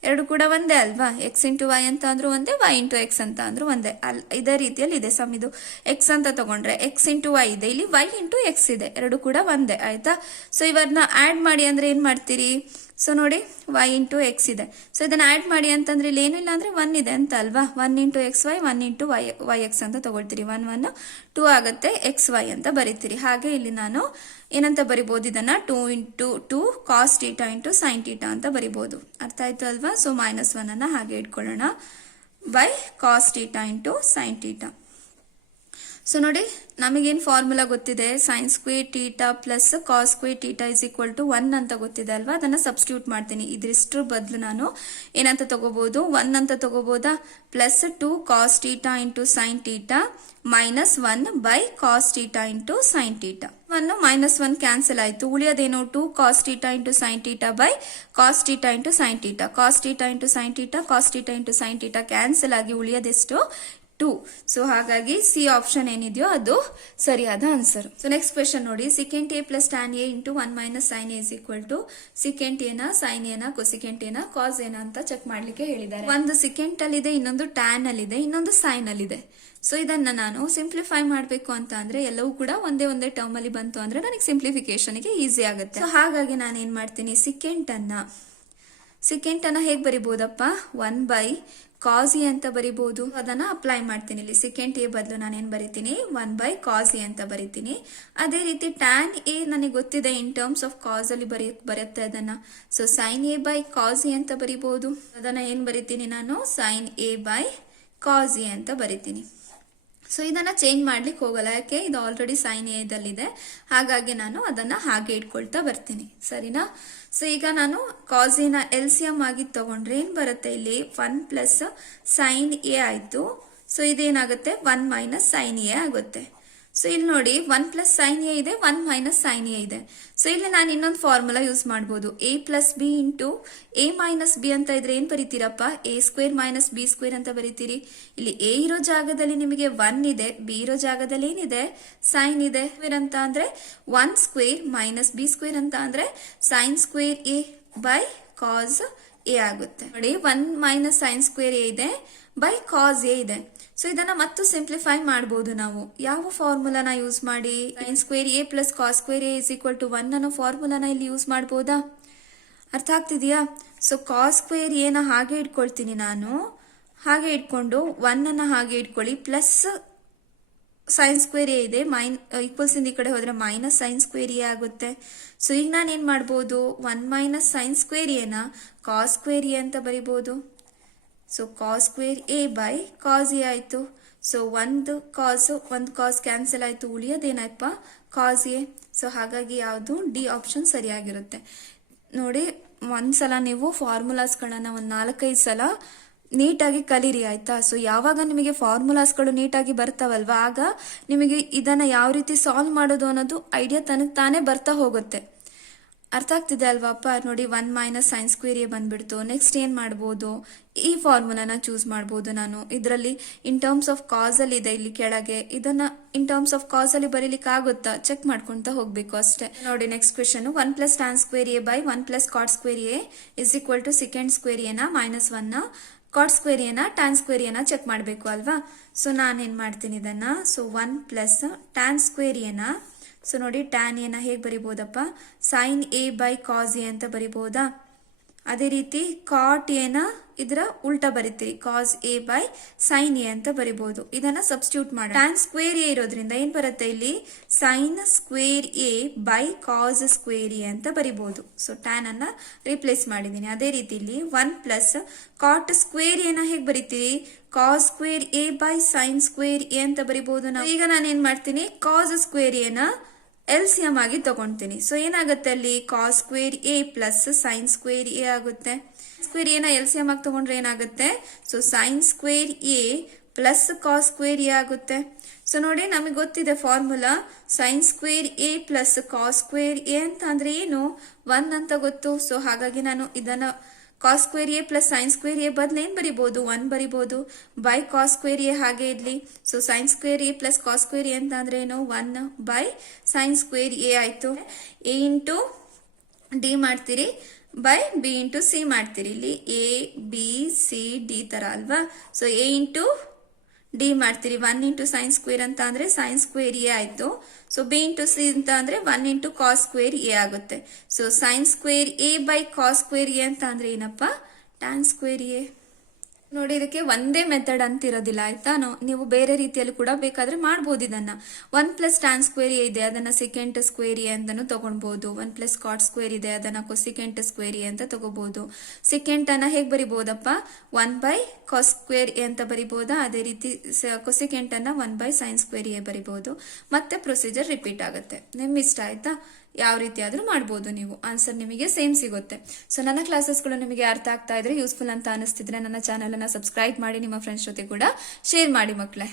ಎರಡು ಕೂಡ ಒಂದೇ ಅಲ್ವಾ. ಎಕ್ಸ್ ಇಂಟು ವೈ ಅಂತ ಅಂದ್ರೂ ಒಂದೇ, ವೈ ಇಂಟು ಎಕ್ಸ್ ಅಂತ ಅಂದ್ರೂ ಒಂದೇ. ಇದೇ ರೀತಿಯಲ್ಲಿ ಇದೆ ಸಮ್. ಇದು ಎಕ್ಸ್ ಅಂತ ತಗೊಂಡ್ರೆ ಎಕ್ಸ್ ಇಂಟು ವೈ ಇದೆ, ಇಲ್ಲಿ ವೈ ಇಂಟು ಎಕ್ಸ್ ಇದೆ, ಎರಡು ಕೂಡ ಒಂದೇ ಆಯ್ತಾ. ಸೊ ಇವನ್ನ ಆಡ್ ಮಾಡಿ ಅಂದ್ರೆ ಏನ್ ಮಾಡ್ತೀರಿ, ಸೊ ನೋಡಿ ವೈ ಇಂಟು ಎಕ್ಸ್ ಇದೆ. ಸೊ ಇದನ್ನ ಆಡ್ ಮಾಡಿ ಅಂತಂದ್ರೆ ಇಲ್ಲಿ ಏನಿಲ್ಲ ಅಂದ್ರೆ 1 ಇದೆ ಅಂತ ಅಲ್ವಾ. 1 into X Y, 1 into Y X ಅಂತ ತಗೊಳ್ತೀರಿ. 1 1 2 ಆಗುತ್ತೆ, ಎಕ್ಸ್ ವೈ ಅಂತ ಬರೀತೀರಿ. ಹಾಗೆ ಇಲ್ಲಿ ನಾನು ಏನಂತ ಬರಿಬಹುದು, ಇದನ್ನ 2 into 2 cos theta into sine theta ಅಂತ ಬರಿಬಹುದು. ಅರ್ಥ ಆಯ್ತು ಅಲ್ವಾ. ಸೊ -1 ಅನ್ನ ಹಾಗೆ ಇಟ್ಕೊಳ್ಳೋಣ, by cos theta into sine theta. So ನೋಡಿ ನಮಗೇನು ಫಾರ್ಮುಲಾ ಗೊತ್ತಿದೆ, sine square theta plus cos square theta is equal to 1 ಅಂತ ಗೊತ್ತಿದೆ ಅಲ್ವಾ. ಅದನ್ನ ಸಬ್ಸ್ಟಿಟ್ಯೂಟ್ ಮಾಡ್ತೀನಿ. ಇದ್ರಿಷ್ಟ್ರ ಬದಲು ನಾನು ಏನಂತ ತಗೋಬಹುದು, 1 ಅಂತ ತಗೋಬಹುದಾ, plus 2 cos theta into sine theta minus 1 by cos theta into sine theta. 1 -1 cancel ಆಯ್ತು, ಉಳಿಯೋದೇನು 2 cos theta into sine theta by cos theta into sine theta. Cos theta into sine theta, cos theta into sine theta cancel ಆಗಿ ಉಳಿಯೋದೆಷ್ಟು 2. So ಹಾಗಾಗಿ C option ಏನಿದೆಯೋ ಅದು ಸರಿಯಾದ answer. So next question ನೋಡಿ, secant A plus tan A into 1 minus sine A is equal to secant ಎನ, sine ಎನ, cosecant ಎನ, ಕಾಸ್ ಎನ ಅಂತ ಚೆಕ್ ಮಾಡ್ಲಿಕ್ಕೆ ಹೇಳಿದ್ದಾರೆ. ಒಂದು ಸಿಕೆಂಟ್ ಅಲ್ಲಿ ಇದೆ, ಇನ್ನೊಂದು ಟ್ಯಾನ್ ಅಲ್ಲಿ ಇದೆ, ಇನ್ನೊಂದು ಸೈನ್ ಅಲ್ಲಿ ಇದೆ. ಸೊ ಇದನ್ನ ನಾನು ಸಿಂಪ್ಲಿಫೈ ಮಾಡಬೇಕು ಅಂತ ಅಂದ್ರೆ ಎಲ್ಲವೂ ಕೂಡ ಒಂದೇ ಟರ್ಮ್ ಅಲ್ಲಿ ಬಂತು ಅಂದ್ರೆ ನನಗೆ ಸಿಂಪ್ಲಿಫಿಕೇಶನ್ ಗೆ ಈಸಿ ಆಗುತ್ತೆ. ಸೊ ಹಾಗಾಗಿ ನಾನು ಏನ್ ಮಾಡ್ತೀನಿ, ಸಿಕೆಂಟ್ ಅನ್ನ ಹೇಗ್ ಬರಿಬಹುದಪ್ಪ, 1 ಬೈ ಕಾಸ್ ಎ ಅಂತ ಬರಿಬಹುದು. ಅದನ್ನ ಅಪ್ಲೈ ಮಾಡ್ತೀನಿ. ಇಲ್ಲಿ ಸಿಕೆಂಟ್ ಎ ಬದಲು ನಾನೇನ್ ಬರಿತೀನಿ, 1 ಬೈ ಕಾಸ್ ಎ ಅಂತ ಬರಿತೀನಿ. ಅದೇ ರೀತಿ ಟ್ಯಾನ್ ಎ ನನಗೆ ಗೊತ್ತಿದೆ, ಇನ್ ಟರ್ಮ್ಸ್ ಆಫ್ ಕಾಸ್ ಅಲ್ಲಿ ಬರುತ್ತೆ ಅದನ್ನ. So sine A by cos A ಅಂತ ಬರಿಬಹುದು. ಅದನ್ನ ಏನ್ ಬರಿತೀನಿ ನಾನು, sine A by cos A ಅಂತ ಬರಿತೀನಿ. ಸೊ ಇದನ್ನ ಚೇಂಜ್ ಮಾಡ್ಲಿಕ್ಕೆ ಹೋಗಲ್ಲ, ಯಾಕೆ ಇದು ಆಲ್ರೆಡಿ ಸೈನ್ ಎ ದಲ್ಲಿದೆ. ಹಾಗಾಗಿ ನಾನು ಅದನ್ನ ಹಾಗೆ ಇಟ್ಕೊಳ್ತಾ ಬರ್ತೀನಿ, ಸರಿನಾ. ಸೊ ಈಗ ನಾನು ಕಾಸ್ ಎ ನ ಎಲ್ಸಿಎಂ ಆಗಿ ತಗೊಂಡ್ರೆ ಏನ್ ಬರುತ್ತೆ, ಇಲ್ಲಿ 1 ಪ್ಲಸ್ ಸೈನ್ ಎ ಆಯ್ತು. ಸೊ ಇದೇನಾಗುತ್ತೆ, 1 ಮೈನಸ್ ಸೈನ್ ಎ ಆಗುತ್ತೆ. ಸೊ ಇಲ್ಲಿ ನೋಡಿ 1 ಪ್ಲಸ್ ಸೈನ್ ಎ ಇದೆ, 1 ಮೈನಸ್ ಸೈನ್ ಎ ಇದೆ. ಸೊ ಇಲ್ಲಿ ನಾನು ಇನ್ನೊಂದು ಫಾರ್ಮುಲಾ ಯೂಸ್ ಮಾಡಬಹುದು, A plus B into A minus B ಅಂತ ಇದ್ರೆ ಏನ್ ಬರೀತೀರಪ್ಪ, A square minus B square ಅಂತ ಬರೀತೀರಿ. ಇಲ್ಲಿ ಎ ಇರೋ ಜಾಗದಲ್ಲಿ ನಿಮಗೆ 1 ಇದೆ, ಬಿ ಇರೋ ಜಾಗದಲ್ಲಿ ಏನಿದೆ, ಸೈನ್ ಇದೆ. ಅಂತ ಅಂದ್ರೆ 1 ಸ್ಕ್ವೇರ್ ಮೈನಸ್ ಬಿ ಸ್ಕ್ವೇರ್ ಅಂತ ಅಂದ್ರೆ sine square A by cos A ಆಗುತ್ತೆ. ನೋಡಿ 1 ಮೈನಸ್ ಸೈನ್ ಸ್ಕ್ವೇರ್ ಎ ಇದೆ ಬೈ ಕಾಸ್ ಎ ಇದೆ. ಸೊ ಇದನ್ನ ಮತ್ತು ಸಿಂಪ್ಲಿಫೈ ಮಾಡಬಹುದು ನಾವು. ಯಾವ ಫಾರ್ಮುಲಾನ ಯೂಸ್ ಮಾಡಿ, sine square A plus cos square A is equal to 1 ಅನ್ನೋ ಫಾರ್ಮುಲಾನ ಇಲ್ಲಿ ಯೂಸ್ ಮಾಡಬಹುದಾ. ಅರ್ಥ ಆಗ್ತಿದೆಯಾ. ಸೊ ಕಾಸ್ ಸ್ಕ್ವೇರ್ ಎ ನ ಹಾಗೆ ಇಟ್ಕೊಳ್ತೀನಿ ನಾನು, ಹಾಗೆ ಇಟ್ಕೊಂಡು 1 ಅನ್ನ ಹಾಗೆ ಇಟ್ಕೊಳ್ಳಿ, ಪ್ಲಸ್ ಸೈನ್ ಸ್ಕ್ವೇರ್ ಎ ಇದೆ, ಈಕ್ವಲ್ಸ್ ಇಂದ ಈ ಕಡೆ ಹೋದ್ರೆ ಮೈನಸ್ ಸೈನ್ ಸ್ಕ್ವೇರ್ ಎ ಆಗುತ್ತೆ. ಸೊ ಈಗ ನಾನು ಏನ್ ಮಾಡಬಹುದು, 1 ಮೈನಸ್ ಸೈನ್ ಸ್ಕ್ವೇರ್ ಎ ನ ಕಾಸ್ ಸ್ಕ್ವೇರ್ ಎ ಅಂತ ಬರಿಬಹುದು. So cos square A by cos A ಆಯ್ತು. ಸೊ ಒಂದು ಕಾಸ್ ಕ್ಯಾನ್ಸಲ್ ಆಯ್ತು, ಉಳಿಯೋದೇನಪ್ಪ ಕಾಸ್ ಎ. ಸೊ ಹಾಗಾಗಿ ಯಾವುದು ಡಿ ಆಪ್ಷನ್ ಸರಿಯಾಗಿರುತ್ತೆ. ನೋಡಿ ಒಂದ್ಸಲ ನೀವು ಫಾರ್ಮುಲಾಸ್ಗಳನ್ನ ಒಂದ್ 4-5 ಸಲ ನೀಟಾಗಿ ಕಲೀರಿ ಆಯ್ತಾ. ಸೊ ಯಾವಾಗ ನಿಮಗೆ ಫಾರ್ಮುಲಾಸ್ಗಳು ನೀಟಾಗಿ ಬರ್ತಾವಲ್ವಾ, ಆಗ ನಿಮಗೆ ಇದನ್ನ ಯಾವ ರೀತಿ ಸಾಲ್ವ್ ಮಾಡೋದು ಅನ್ನೋದು ಐಡಿಯಾ ತನಗೆ ತಾನೇ ಬರ್ತಾ ಹೋಗುತ್ತೆ. ಅರ್ಥ ಆಗ್ತಿದೆ ಅಲ್ವಾಪ್ಪ. ನೋಡಿ 1 ಮೈನಸ್ ಸೈನ್ ಸ್ಕ್ವೇರ್ ಎ ಬಂದ್ಬಿಡ್ತು. ನೆಕ್ಸ್ಟ್ ಏನ್ ಮಾಡ್ಬೋದು, ಈ ಫಾರ್ಮುಲಾನ ಚೂಸ್ ಮಾಡ್ಬೋದು ನಾನು. ಇದರಲ್ಲಿ ಇನ್ ಟರ್ಮ್ಸ್ ಆಫ್ ಕಾಸ್ ಅಲ್ಲಿ ಇದೆ ಇಲ್ಲಿ ಕೆಳಗೆ, ಇದನ್ನ ಇನ್ ಟರ್ಮ್ಸ್ ಆಫ್ ಕಾಸ್ ಅಲ್ಲಿ ಬರೀಲಿಕ್ಕೆ ಆಗುತ್ತಾ ಚೆಕ್ ಮಾಡ್ಕೊಂತ ಹೋಗ್ಬೇಕು ಅಷ್ಟೇ. ನೋಡಿ next question, 1 plus tan square A by 1 plus cot square A is equal to second square A ನ ಮೈನಸ್ 1 ಕಾಟ್ ಸ್ಕ್ವೇರ್ ಎ ನ ಟ್ಯಾನ್ ಸ್ಕ್ವೇರ್ ಎ ನ ಚೆಕ್ ಮಾಡ್ಬೇಕು ಅಲ್ವಾ. ಸೊ ನಾನೇನ್ ಮಾಡ್ತೀನಿ ಇದನ್ನ, so 1 plus tan square A ನ, so ನೋಡಿ ಟ್ಯಾನ್ ಎ ನ ಹೇಗೆ ಬರಿಬಹುದಪ್ಪ, sine A by cos A ಅಂತ ಬರಿಬಹುದಾ. ಅದೇ ರೀತಿ ಕಾಟ್ ಎ ನ ಇದರ ಉಲ್ಟಾ ಬರೀತೀರಿ, ಕಾಸ್ ಎ ಬೈ ಸೈನ್ ಎ ಅಂತ ಬರಿಬಹುದು. ಇದನ್ನ ಸಬ್ಸ್ಟಿಟ್ಯೂಟ್ ಮಾಡಿ ಟ್ಯಾನ್ ಸ್ಕ್ವೇರ್ ಎ ಇರೋದ್ರಿಂದ ಏನ್ ಬರುತ್ತೆ ಇಲ್ಲಿ, sine square A by cos square A ಅಂತ ಬರಿಬಹುದು. ಸೊ ಟ್ಯಾನ್ ಅನ್ನ ರಿಪ್ಲೇಸ್ ಮಾಡಿದೀನಿ. ಅದೇ ರೀತಿ ಇಲ್ಲಿ 1 ಪ್ಲಸ್ ಕಾಟ್ ಸ್ಕ್ವೇರ್ ಎನ ಹೇಗೆ ಬರಿತೀರಿ, cos square A by sine square A ಅಂತ ಬರಿಬಹುದು ನಾವು. ಈಗ ನಾನು ಏನ್ ಮಾಡ್ತೀನಿ, ಕಾಸ್ ಸ್ಕ್ವೇರ್ ಎನ LCM ಆಗಿ ತಗೊಂತೀನಿ. ಸೊ ಏನಾಗುತ್ತೆ ಅಲ್ಲಿ, cos square A plus sine square A ಆಗುತ್ತೆ. ಸ್ಕ್ವೇರ್ ಎನ LCM ಆಗಿ ತಗೊಂಡ್ರೆ ಏನಾಗುತ್ತೆ, so sine square A plus cos square A ಆಗುತ್ತೆ. ಸೊ ನೋಡಿ, ನಮಗೆ ಗೊತ್ತಿದೆ formula, sine square A plus cos square A ಅಂತ ಅಂದ್ರೆ ಏನು, 1 ಅಂತ ಗೊತ್ತು. ಸೊ ಹಾಗಾಗಿ ನಾನು ಇದನ್ನ cos square A plus sine square A ಬದಲು ಏನ್ ಬರಿಬಹುದು, 1 ಬರಿಬಹುದು. ಬೈ ಕಾಸ್ ಸ್ಕ್ವೇರ್ ಎ ಹಾಗೆ ಇರ್ಲಿ. So sine square A plus cos square A ಅಂತ ಅಂದ್ರೆ ಏನು, 1 ಬೈ ಸೈನ್ ಸ್ಕ್ವೇರ್ ಎ ಆಯ್ತು. ಎ ಇಂಟು ಡಿ ಮಾಡ್ತೀರಿ ಬೈ ಬಿ ಇಂಟು ಸಿ ಮಾಡ್ತೀರಿ. ಇಲ್ಲಿ ಎ ಬಿ ಸಿ ಡಿ ತರ ಅಲ್ವಾ. ಸೊ ಎ ಇಂಟು ಡಿ ಮಾಡ್ತೀರಿ, 1 ಇಂಟು ಸೈನ್ ಸ್ಕ್ವೇರ್ ಅಂತ ಅಂದ್ರೆ ಸೈನ್ ಸ್ಕ್ವೇರ್ ಎ ಆಯ್ತು. ಸೊ ಬಿ ಇಂಟು ಸಿ ಅಂತ ಅಂದ್ರೆ 1 ಇಂಟು ಕಾಸ್ ಸ್ಕ್ವೇರ್ ಎ ಆಗುತ್ತೆ. So sine square A by cos square A ಅಂತ ಅಂದ್ರೆ ಏನಪ್ಪ, ಟ್ಯಾನ್ ಸ್ಕ್ವೇರ್ ಎ. ನೋಡಿ, ಇದಕ್ಕೆ ಒಂದೇ ಮೆಥಡ್ ಅಂತ ಇರೋದಿಲ್ಲ ಆಯ್ತಾ. ನೀವು ಬೇರೆ ರೀತಿಯಲ್ಲಿ ಕೂಡ ಬೇಕಾದ್ರೆ ಮಾಡ್ಬೋದು ಇದನ್ನ. 1 ಪ್ಲಸ್ ಟ್ಯಾನ್ ಸ್ಕ್ವೇರ್ ಎ ಇದೆ, ಅದನ್ನ ಸೆಕೆಂಟ್ ಸ್ಕ್ವೇರ್ ಎ ಅಂತಾನು ತಗೊಳ್ಬಹುದು. 1 ಪ್ಲಸ್ ಕಾಟ್ ಸ್ಕ್ವೇರ್ ಇದೆ, ಅದನ್ನ ಕೊಸಿಕೆಂಟ್ ಸ್ಕ್ವೇರ್ ಎ ಅಂತ ತಗೋಬಹುದು. ಸೆಕೆಂಟ್ ಅನ್ನ ಹೇಗೆ ಬರಿಬಹುದಪ್ಪ, 1 ಬೈ ಕಾಸ್ ಸ್ಕ್ವೇರ್ ಎ ಅಂತ ಬರಿಬಹುದಾ. ಅದೇ ರೀತಿ ಕೊಸಿಕೆಂಟ್ ಅನ್ನ 1 ಬೈ ಸೈನ್ ಸ್ಕ್ವೇರ್ ಎ ಬರಿಬಹುದು. ಮತ್ತೆ ಪ್ರೊಸೀಜರ್ ರಿಪೀಟ್ ಆಗುತ್ತೆ. ನಿಮ್ ಇಷ್ಟ ಆಯ್ತಾ, ಯಾವ ರೀತಿ ಆದ್ರೂ ಮಾಡ್ಬೋದು ನೀವು. ಆನ್ಸರ್ ನಿಮಗೆ ಸೇಮ್ ಸಿಗುತ್ತೆ. ಸೊ ನನ್ನ ಕ್ಲಾಸಸ್ಗಳು ನಿಮಗೆ ಅರ್ಥ ಆಗ್ತಾ ಇದ್ರೆ, ಯೂಸ್ಫುಲ್ ಅಂತ ಅನಿಸ್ತಿದ್ರೆ ನನ್ನ ಚಾನಲ್ ಅನ್ನ ಸಬ್ಸ್ಕ್ರೈಬ್ ಮಾಡಿ, ನಿಮ್ಮ ಫ್ರೆಂಡ್ಸ್ ಜೊತೆ ಕೂಡ ಶೇರ್ ಮಾಡಿ ಮಕ್ಕಳೇ.